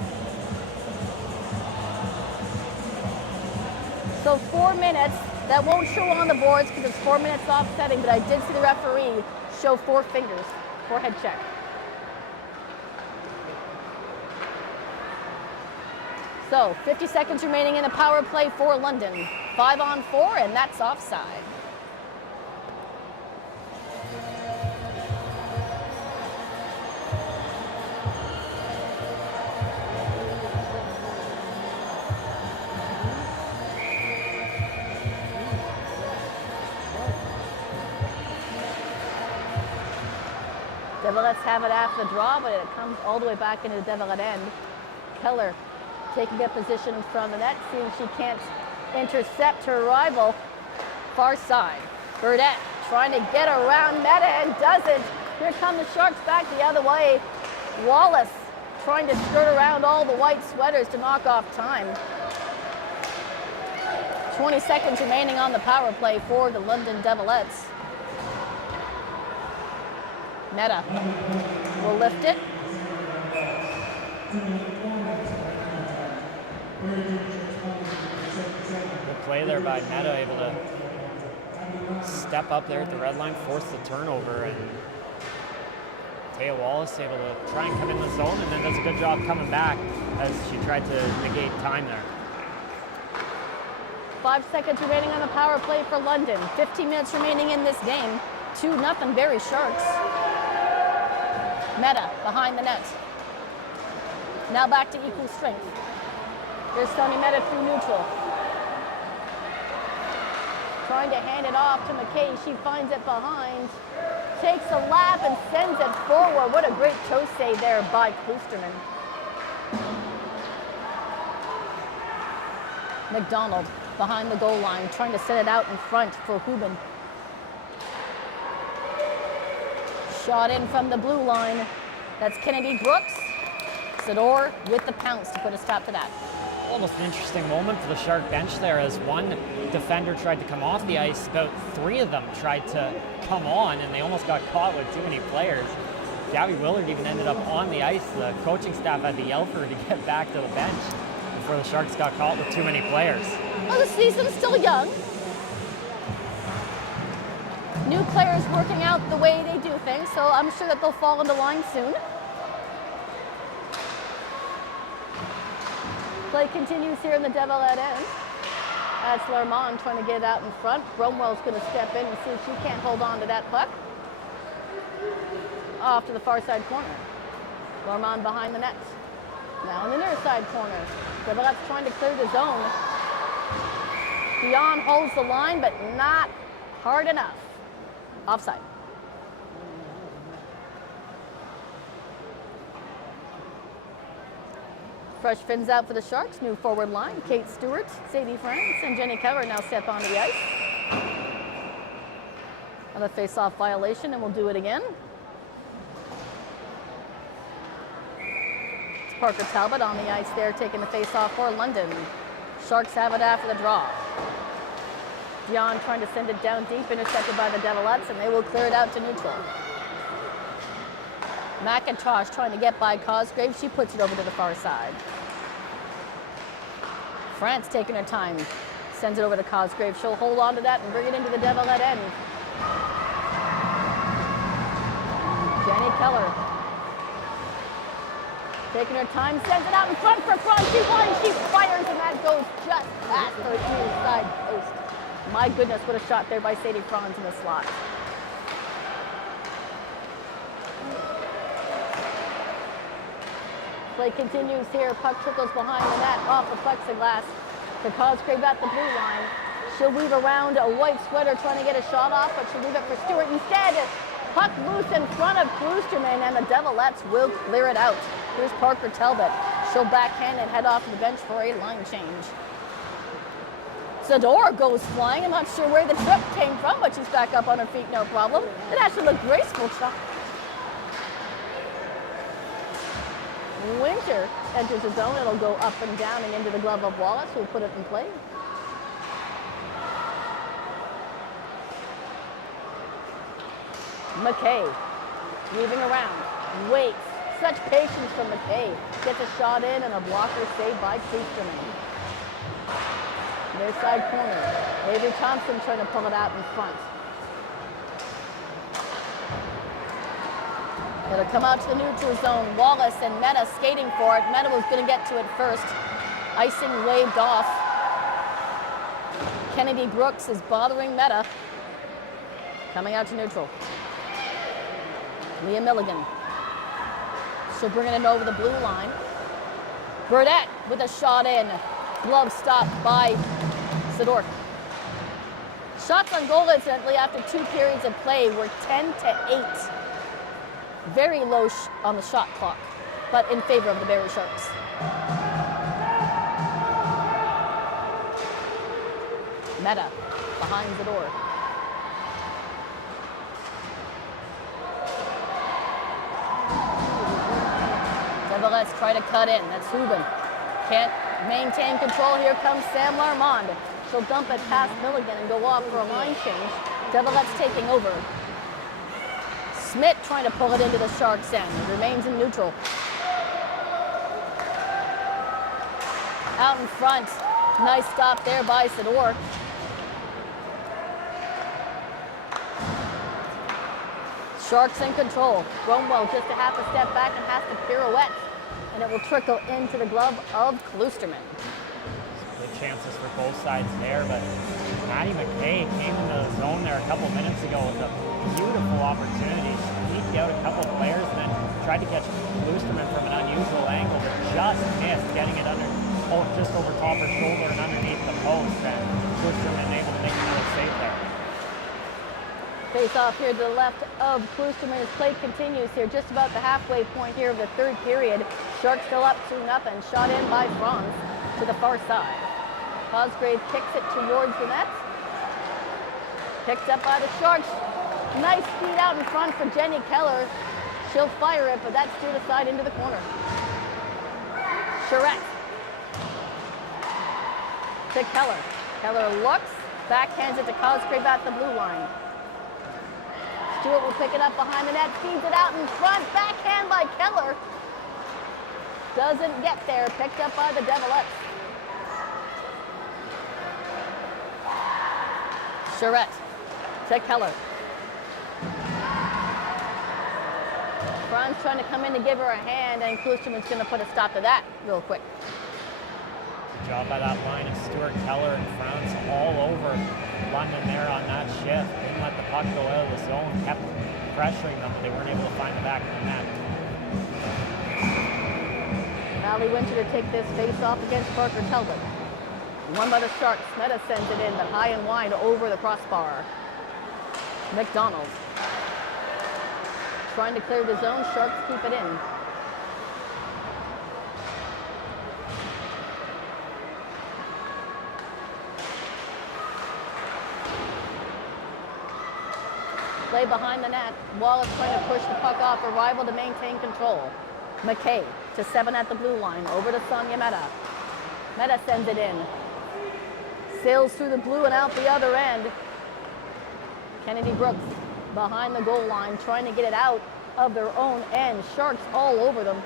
So 4 minutes. That won't show on the boards because it's 4 minutes offsetting, but I did see the referee show 4 fingers for head check. So 50 seconds remaining in the power play for London. 5 on 4, and that's offside. Devilettes have it after the draw, but it comes all the way back into the Devilette end. Keller taking a position in front of the net, seeing she can't intercept her rival. Far side. Burdette trying to get around Meta and doesn't. Here come the Sharks back the other way. Wallace trying to skirt around all the white sweaters to knock off time. 20 seconds remaining on the power play for the London Devilettes. Meta will lift it. Good play there by Meta, able to step up there at the red line, force the turnover, and Taya Wallace able to try and come in the zone, and then does a good job coming back as she tried to negate time there. 5 seconds remaining on the power play for London. 15 minutes remaining in this game. 2-0 Berry Sharks. Meta behind the net. Now back to equal strength. Here's Sonny Meta through neutral. Trying to hand it off to McKay. She finds it behind. Takes a lap and sends it forward. What a great toe save there by Kloosterman. McDonald behind the goal line, trying to set it out in front for Hubin. Shot in from the blue line. That's Kennedy Brooks. Sador with the pounce to put a stop to that. Almost an interesting moment for the Shark bench there as one defender tried to come off the ice. About 3 of them tried to come on, and they almost got caught with too many players. Gabby Willard even ended up on the ice. The coaching staff had to yell for her to get back to the bench before the Sharks got caught with too many players. Well, the season's still young. New players working out the way they do things, so I'm sure that they'll fall into line soon. Play continues here in the Devilette end. That's Lermont trying to get it out in front. Bromwell's going to step in and see if she can't hold on to that puck. Off to the far side corner. Lermont behind the net. Now in the near side corner. Devilette's trying to clear the zone. Dion holds the line, but not hard enough. Offside. Fresh fins out for the Sharks. New forward line. Kate Stewart, Sadie France, and Jenny Keller now step onto the ice. Another face-off violation, and we'll do it again. It's Parker Talbot on the ice there, taking the face-off for London. Sharks have it after the draw. Dion trying to send it down deep, intercepted by the Devilettes, and they will clear it out to neutral. McIntosh trying to get by Cosgrave. She puts it over to the far side. France taking her time. Sends it over to Cosgrave. She'll hold on to that and bring it into the Devilette end. Jenny Keller. Taking her time, sends it out in front for Francie One. She fires and that goes just past her inside post. My goodness, what a shot there by Sadie Franz in the slot. Play continues here. Puck trickles behind the net off the plexiglass to Cosgrave at the blue line. She'll weave around a white sweater trying to get a shot off, but she'll leave it for Stewart instead. Puck loose in front of Kloosterman, and the Devilettes will clear it out. Here's Parker Talbot. She'll backhand and head off to the bench for a line change. Sador goes flying. I'm not sure where the trip came from, but she's back up on her feet, no problem. It actually looked graceful shot. Winter enters the zone. It'll go up and down and into the glove of Wallace, who'll put it in play. McKay weaving around, waits. Such patience from McKay. Gets a shot in and a blocker saved by Kloosterman. Near side corner. Avery Thompson trying to pull it out in front. It'll come out to the neutral zone. Wallace and Meta skating for it. Meta was going to get to it first. Icing waved off. Kennedy Brooks is bothering Meta. Coming out to neutral. Leah Milligan. She'll bring it in over the blue line. Burdette with a shot in. Glove stopped by Sador. Shots on goal, incidentally, after 2 periods of play were 10-8. Very low on the shot clock, but in favor of the Barrie Sharks. Meta behind the door. Devilettes try to cut in. That's Hubin. Can't maintain control. Here comes Sam Larmond. She'll dump it past Milligan and go off for a line change. Devilettes taking over. Smith trying to pull it into the Sharks' end. It remains in neutral. Out in front. Nice stop there by Sador. Sharks in control. Bromwell just a half a step back and has to pirouette. And it will trickle into the glove of Kloosterman. Good chances for both sides there, but Maddie McKay came into the zone there a couple minutes ago with a beautiful opportunity. She eked out a couple players and then tried to catch Kloosterman from an unusual angle, but just missed getting it under, just over top her shoulder and underneath the post. And Kloosterman able to make another save there. Face off here to the left of Kloosterman as play continues here, just about the halfway point here of the third period. Sharks still up 2-0, shot in by Franz to the far side. Cosgrave kicks it towards the net. Picked up by the Sharks. Nice feed out in front for Jenny Keller. She'll fire it, but that's steered aside into the corner. Charette to Keller. Keller looks, backhands it to Cosgrave at the blue line. Stewart will pick it up behind the net, feeds it out in front, backhand by Keller. Doesn't get there, picked up by the Devilettes. Charette to Keller. Franz trying to come in to give her a hand, and Kloosterman's going to put a stop to that real quick. Good job by that line of Stewart, Keller, and Franz all over London there on that shift. Didn't let the puck go out of the zone, kept pressuring them, but they weren't able to find the back of the net. Allie Winter to take this face off against Parker Talbot. Won by the Sharks. Meta sends it in, but high and wide over the crossbar. McDonald trying to clear the zone. Sharks keep it in. Play behind the net. Wallace trying to push the puck off her rival to maintain control. McKay to 7 at the blue line. Over to Sonia Meta. Meta sends it in. Sails through the blue and out the other end. Kennedy Brooks behind the goal line trying to get it out of their own end. Sharks all over them.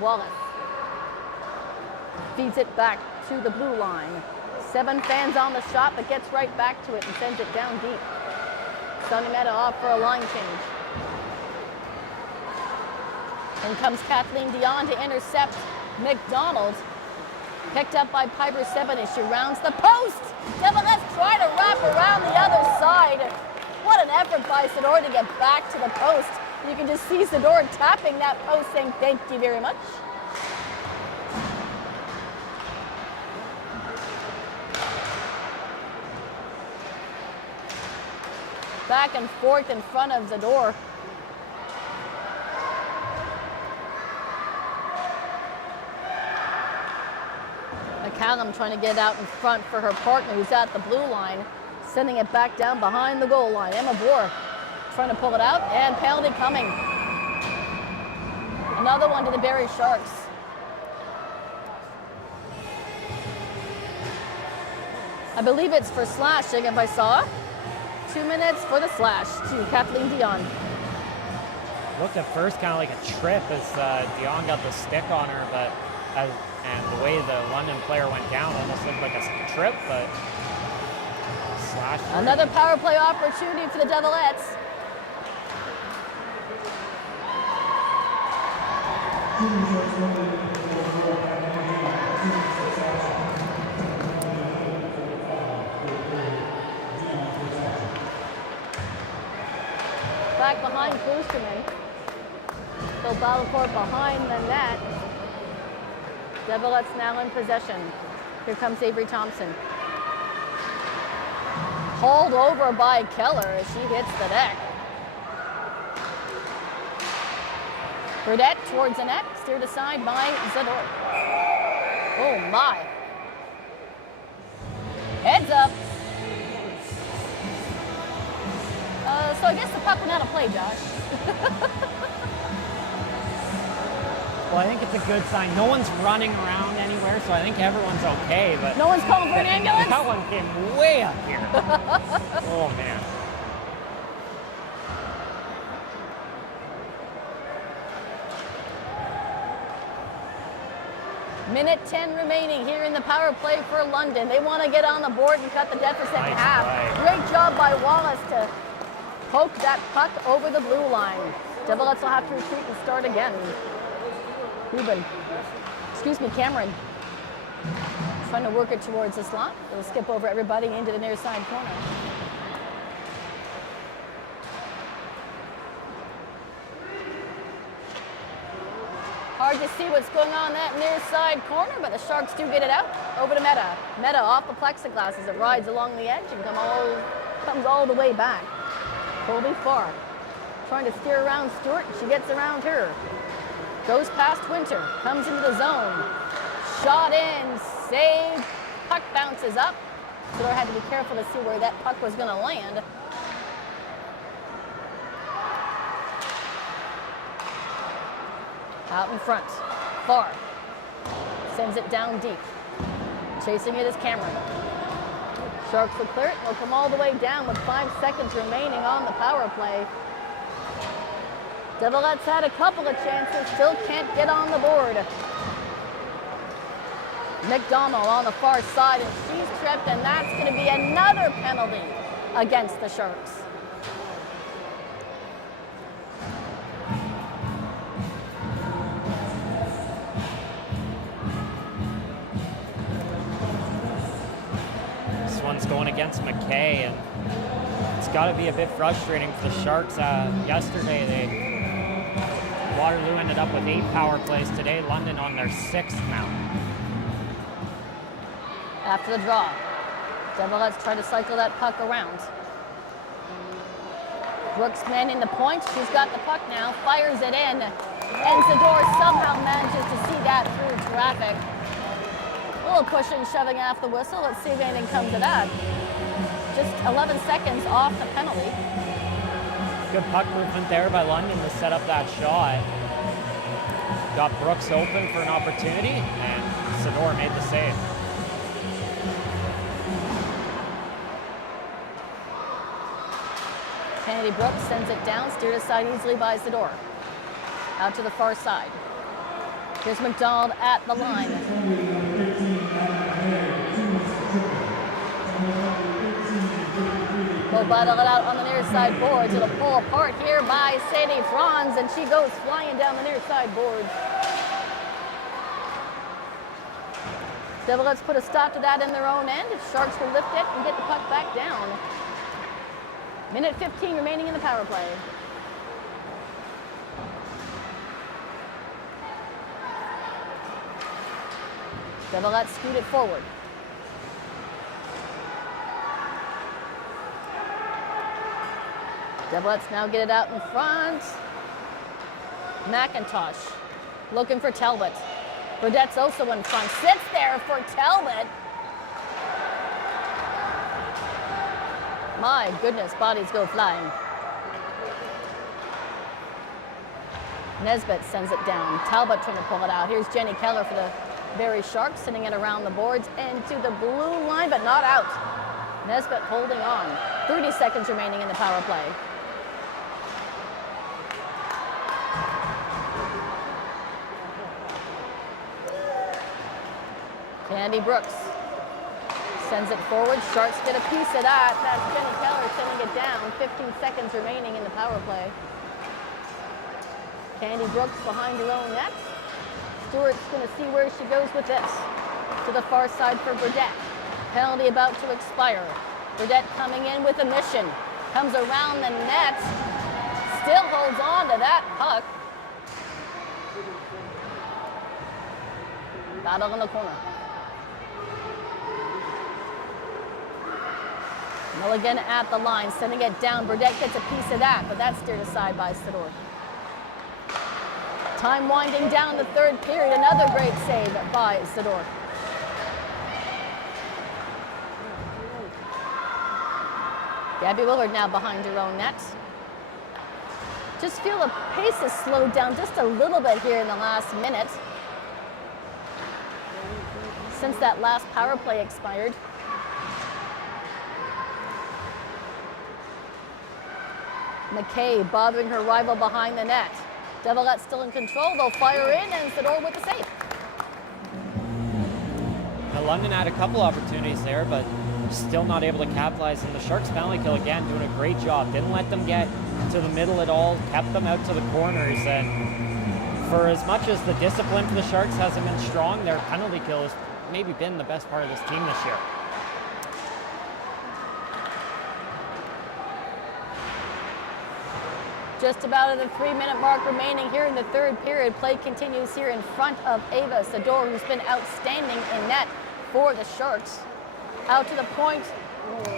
Wallace feeds it back to the blue line. 7 fans on the shot, but gets right back to it and sends it down deep. Sonia Meta off for a line change. In comes Kathleen Dion to intercept McDonald. Picked up by Piper Seven as she rounds the post. Devilettes try to wrap around the other side. What an effort by Sador to get back to the post. You can just see Sador tapping that post saying thank you very much. Back and forth in front of Zador. McCallum trying to get it out in front for her partner who's at the blue line, sending it back down behind the goal line. Emma Bohr trying to pull it out, and penalty coming. Another one to the Barrie Sharks. I believe it's for slashing if I saw. 2 minutes for the slash to Kathleen Dion. Looked at first kind of like a trip as Dion got the stick on her, but And the way the London player went down almost looked like a trip, but slash. Another power play opportunity for the Devilettes. Back behind Boosterman. They'll battle for it behind the net. Devilettes now in possession. Here comes Avery Thompson. Hauled over by Keller as she hits the deck. Burdette towards the net, steered aside by Zador. Oh my. Heads up. So I guess the puck went out of play, Josh. Well, I think it's a good sign. No one's running around anywhere, so I think everyone's okay. But No one's calling for an ambulance? that one came way up here. Oh, man. Minute 10 remaining here in the power play for London. They want to get on the board and cut the deficit in Nice half. play. Great job by Wallace to poke that puck over the blue line. Devilettes will have to retreat and start again. Cameron. Trying to work it towards the slot. It'll skip over everybody into the near side corner. Hard to see what's going on in that near side corner, but the Sharks do get it out. Over to Meta. Meta off the plexiglass as it rides along the edge and comes all the way back. Colby Farr trying to steer around Stewart. She gets around her. Goes past Winter. Comes into the zone. Shot in. Save. Puck bounces up. Zador had to be careful to see where that puck was going to land. Out in front. Farr sends it down deep. Chasing it is Cameron. Sharks will clear it. They'll come all the way down with 5 seconds remaining on the power play. Devilettes had a couple of chances, still can't get on the board. McDonald on the far side, and she's tripped, and that's going to be another penalty against the Sharks. This one's going against McKay, and it's got to be a bit frustrating for the Sharks. Yesterday, Waterloo ended up with 8 power plays. Today, London on their 6th now. After the draw, Devilettes try to cycle that puck around. Brooks manning the point. She's got the puck now, fires it in, and Zador somehow manages to see that through traffic. A little pushing, shoving off the whistle. Let's see if anything comes of that. Just 11 seconds off the penalty. Good puck movement there by London to set up that shot. Got Brooks open for an opportunity, and Zador made the save. Kennedy Brooks sends it down, steered aside easily by Zador. Out to the far side. Here's McDonald at the line. They'll battle it out on the near side boards. It'll pull apart here by Sadie Franz, and she goes flying down the near side boards. Devilettes put a stop to that in their own end. Sharks will lift it and get the puck back down. Minute 15 remaining in the power play. Devilettes scoot it forward. Devilettes now get it out in front. McIntosh looking for Talbot. Burdette's also in front. Sits there for Talbot. My goodness, bodies go flying. Nesbitt sends it down. Talbot trying to pull it out. Here's Jenny Keller for the Barrie Sharks, sending it around the boards and to the blue line, but not out. Nesbitt holding on. 30 seconds remaining in the power play. Candy Brooks sends it forward. Sharks get a piece of that. That's Jenny Keller sending it down. 15 seconds remaining in the power play. Candy Brooks behind her own net. Stewart's going to see where she goes with this. To the far side for Burdette. Penalty about to expire. Burdette coming in with a mission. Comes around the net. Still holds on to that puck. Battle in the corner. Milligan at the line, sending it down. Burdette gets a piece of that, but that's steered aside by Sador. Time winding down the third period. Another great save by Sador. Gabby Willard now behind her own net. Just feel the pace has slowed down just a little bit here in the last minute. Since that last power play expired. McKay bothering her rival behind the net. Devilette still in control. They'll fire in, and Sador with the save. Now, London had a couple opportunities there, but still not able to capitalize. And the Sharks penalty kill again, doing a great job. Didn't let them get to the middle at all. Kept them out to the corners. And for as much as the discipline for the Sharks hasn't been strong, their penalty kill has maybe been the best part of this team this year. Just about at the 3-minute mark remaining here in the third period. Play continues here in front of Ava Sador, who's been outstanding in net for the Sharks. Out to the point,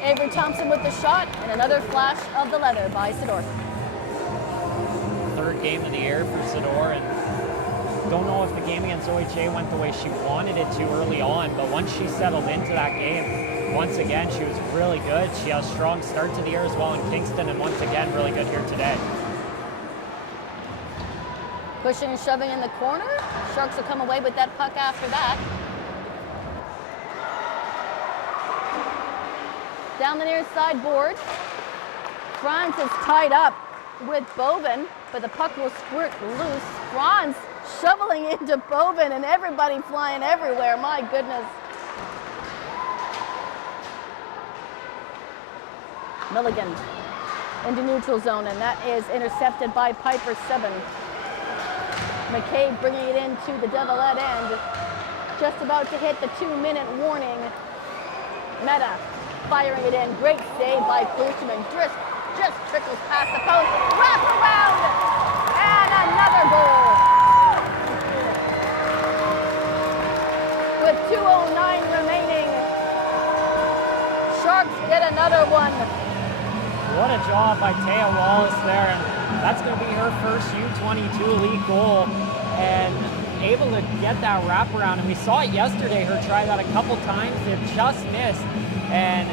Avery Thompson with the shot, and another flash of the leather by Sador. Third game of the year for Sador, and don't know if the game against OHA went the way she wanted it to early on, but once she settled into that game, once again, she was really good. She has a strong start to the year as well in Kingston, and once again, really good here today. Pushing and shoving in the corner. Sharks will come away with that puck after that. Down the near side board. Franz is tied up with Bovin, but the puck will squirt loose. Franz shoveling into Bovin, and everybody flying everywhere. My goodness. Milligan into neutral zone, and that is intercepted by Piper 7. McKay bringing it into the Devilette end. Just about to hit the 2-minute warning. Meta firing it in. Great save by Klusterman. Just trickles past the post. Wrap around! And another goal. With 2:09 remaining. Sharks get another one. What a job by Taya Wallace there, and that's going to be her first U22 elite goal, and able to get that wraparound. And we saw it yesterday, her try that a couple times, it just missed, and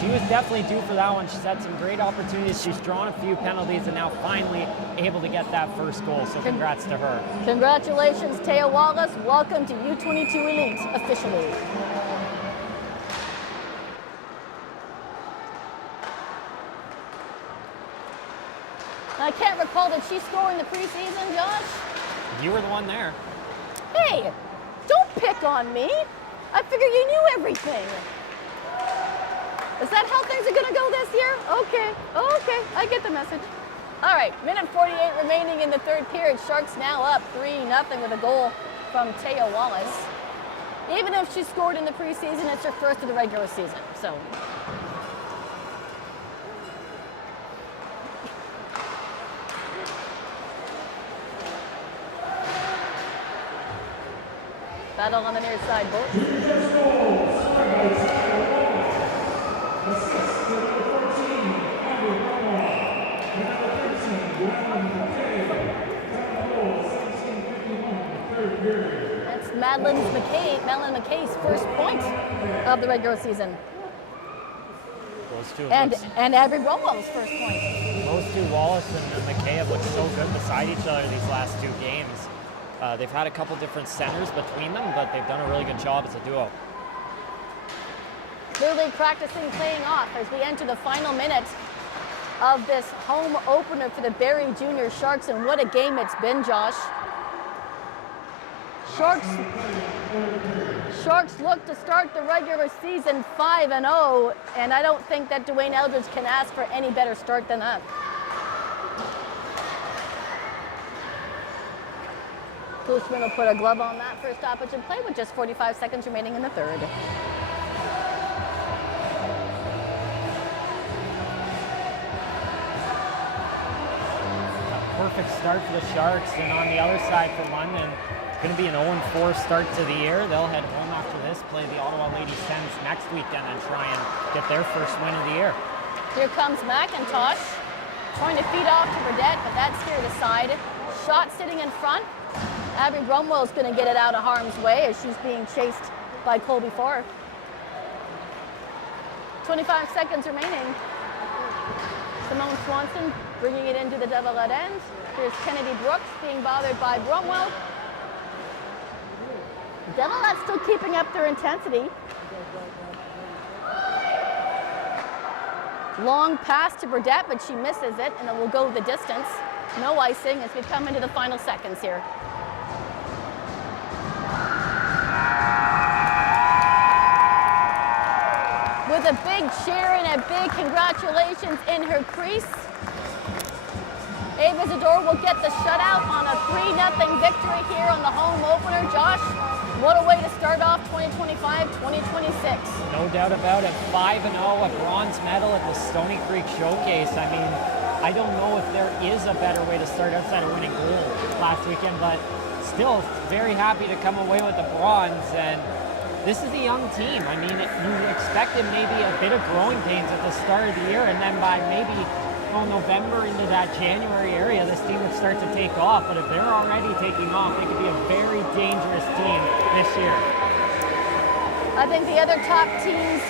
she was definitely due for that one. She's had some great opportunities, she's drawn a few penalties, and now finally able to get that first goal, so congrats to her. Congratulations, Taya Wallace. Welcome to U22 Elite officially. I can't recall, did she score in the preseason, Josh? You were the one there. Hey, don't pick on me. I figure you knew everything. Is that how things are gonna go this year? Okay, I get the message. All right, minute 48 remaining in the third period. Sharks now up 3-0 with a goal from Taya Wallace. Even if she scored in the preseason, it's her first of the regular season, so. Battle on the near side, both. That's Madeline McKay's first point of the regular season. Those two and Avery Romo's first point. Those two, Wallace and McKay, have looked so good beside each other these last two games. They've had a couple different centers between them, but they've done a really good job as a duo. Clearly practicing playing off as we enter the final minute of this home opener for the Barrie Junior Sharks, and what a game it's been, Josh. Sharks look to start the regular season 5-0, and I don't think that Dwayne Eldridge can ask for any better start than that. Kuzman will put a glove on that for stoppage and play with just 45 seconds remaining in the third. Perfect start for the Sharks, and on the other side for London, it's going to be an 0-4 start to the year. They'll head home after this, play the Ottawa Lady Sens next weekend, and try and get their first win of the year. Here comes McIntosh, trying to feed off to Burdett, but that's steered aside. Shot sitting in front. Abby Bromwell's going to get it out of harm's way as she's being chased by Colby Farr. 25 seconds remaining. Simone Swanson bringing it into the double-let end. Here's Kennedy Brooks being bothered by Bromwell. Devilettes still keeping up their intensity. Long pass to Burdett, but she misses it, and it will go the distance. No icing as we come into the final seconds here. With a big cheer and a big congratulations in her crease, Ava Zador will get the shutout on a 3-0 victory here on the home opener. Josh, what a way to start off 2025-2026. No doubt about it. 5-0, a bronze medal at the Stony Creek Showcase. I mean, I don't know if there is a better way to start outside of winning gold last weekend, but still very happy to come away with the bronze. And this is a young team. I mean, you expected maybe a bit of growing pains at the start of the year, and then by maybe November into that January area, this team would start to take off. But if they're already taking off, they could be a very dangerous team this year. I think the other top teams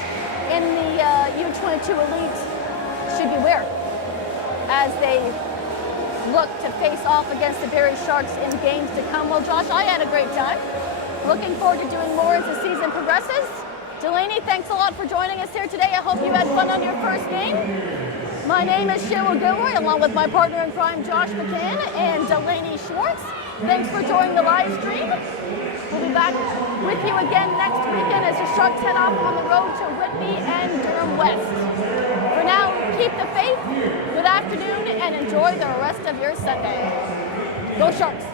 in the U22 Elite should beware as they look to face off against the Barrie Sharks in games to come. Well, Josh, I had a great time. Looking forward to doing more as the season progresses. Delaney, thanks a lot for joining us here today. I hope you had fun on your first game. My name is Cheryl Gilroy, along with my partner in crime, Josh McCann, and Delaney Schwartz. Thanks for joining the live stream. We'll be back with you again next weekend as the Sharks head off on the road to Whitby and Durham West. For now, keep the faith, good afternoon, and enjoy the rest of your Sunday. Go Sharks!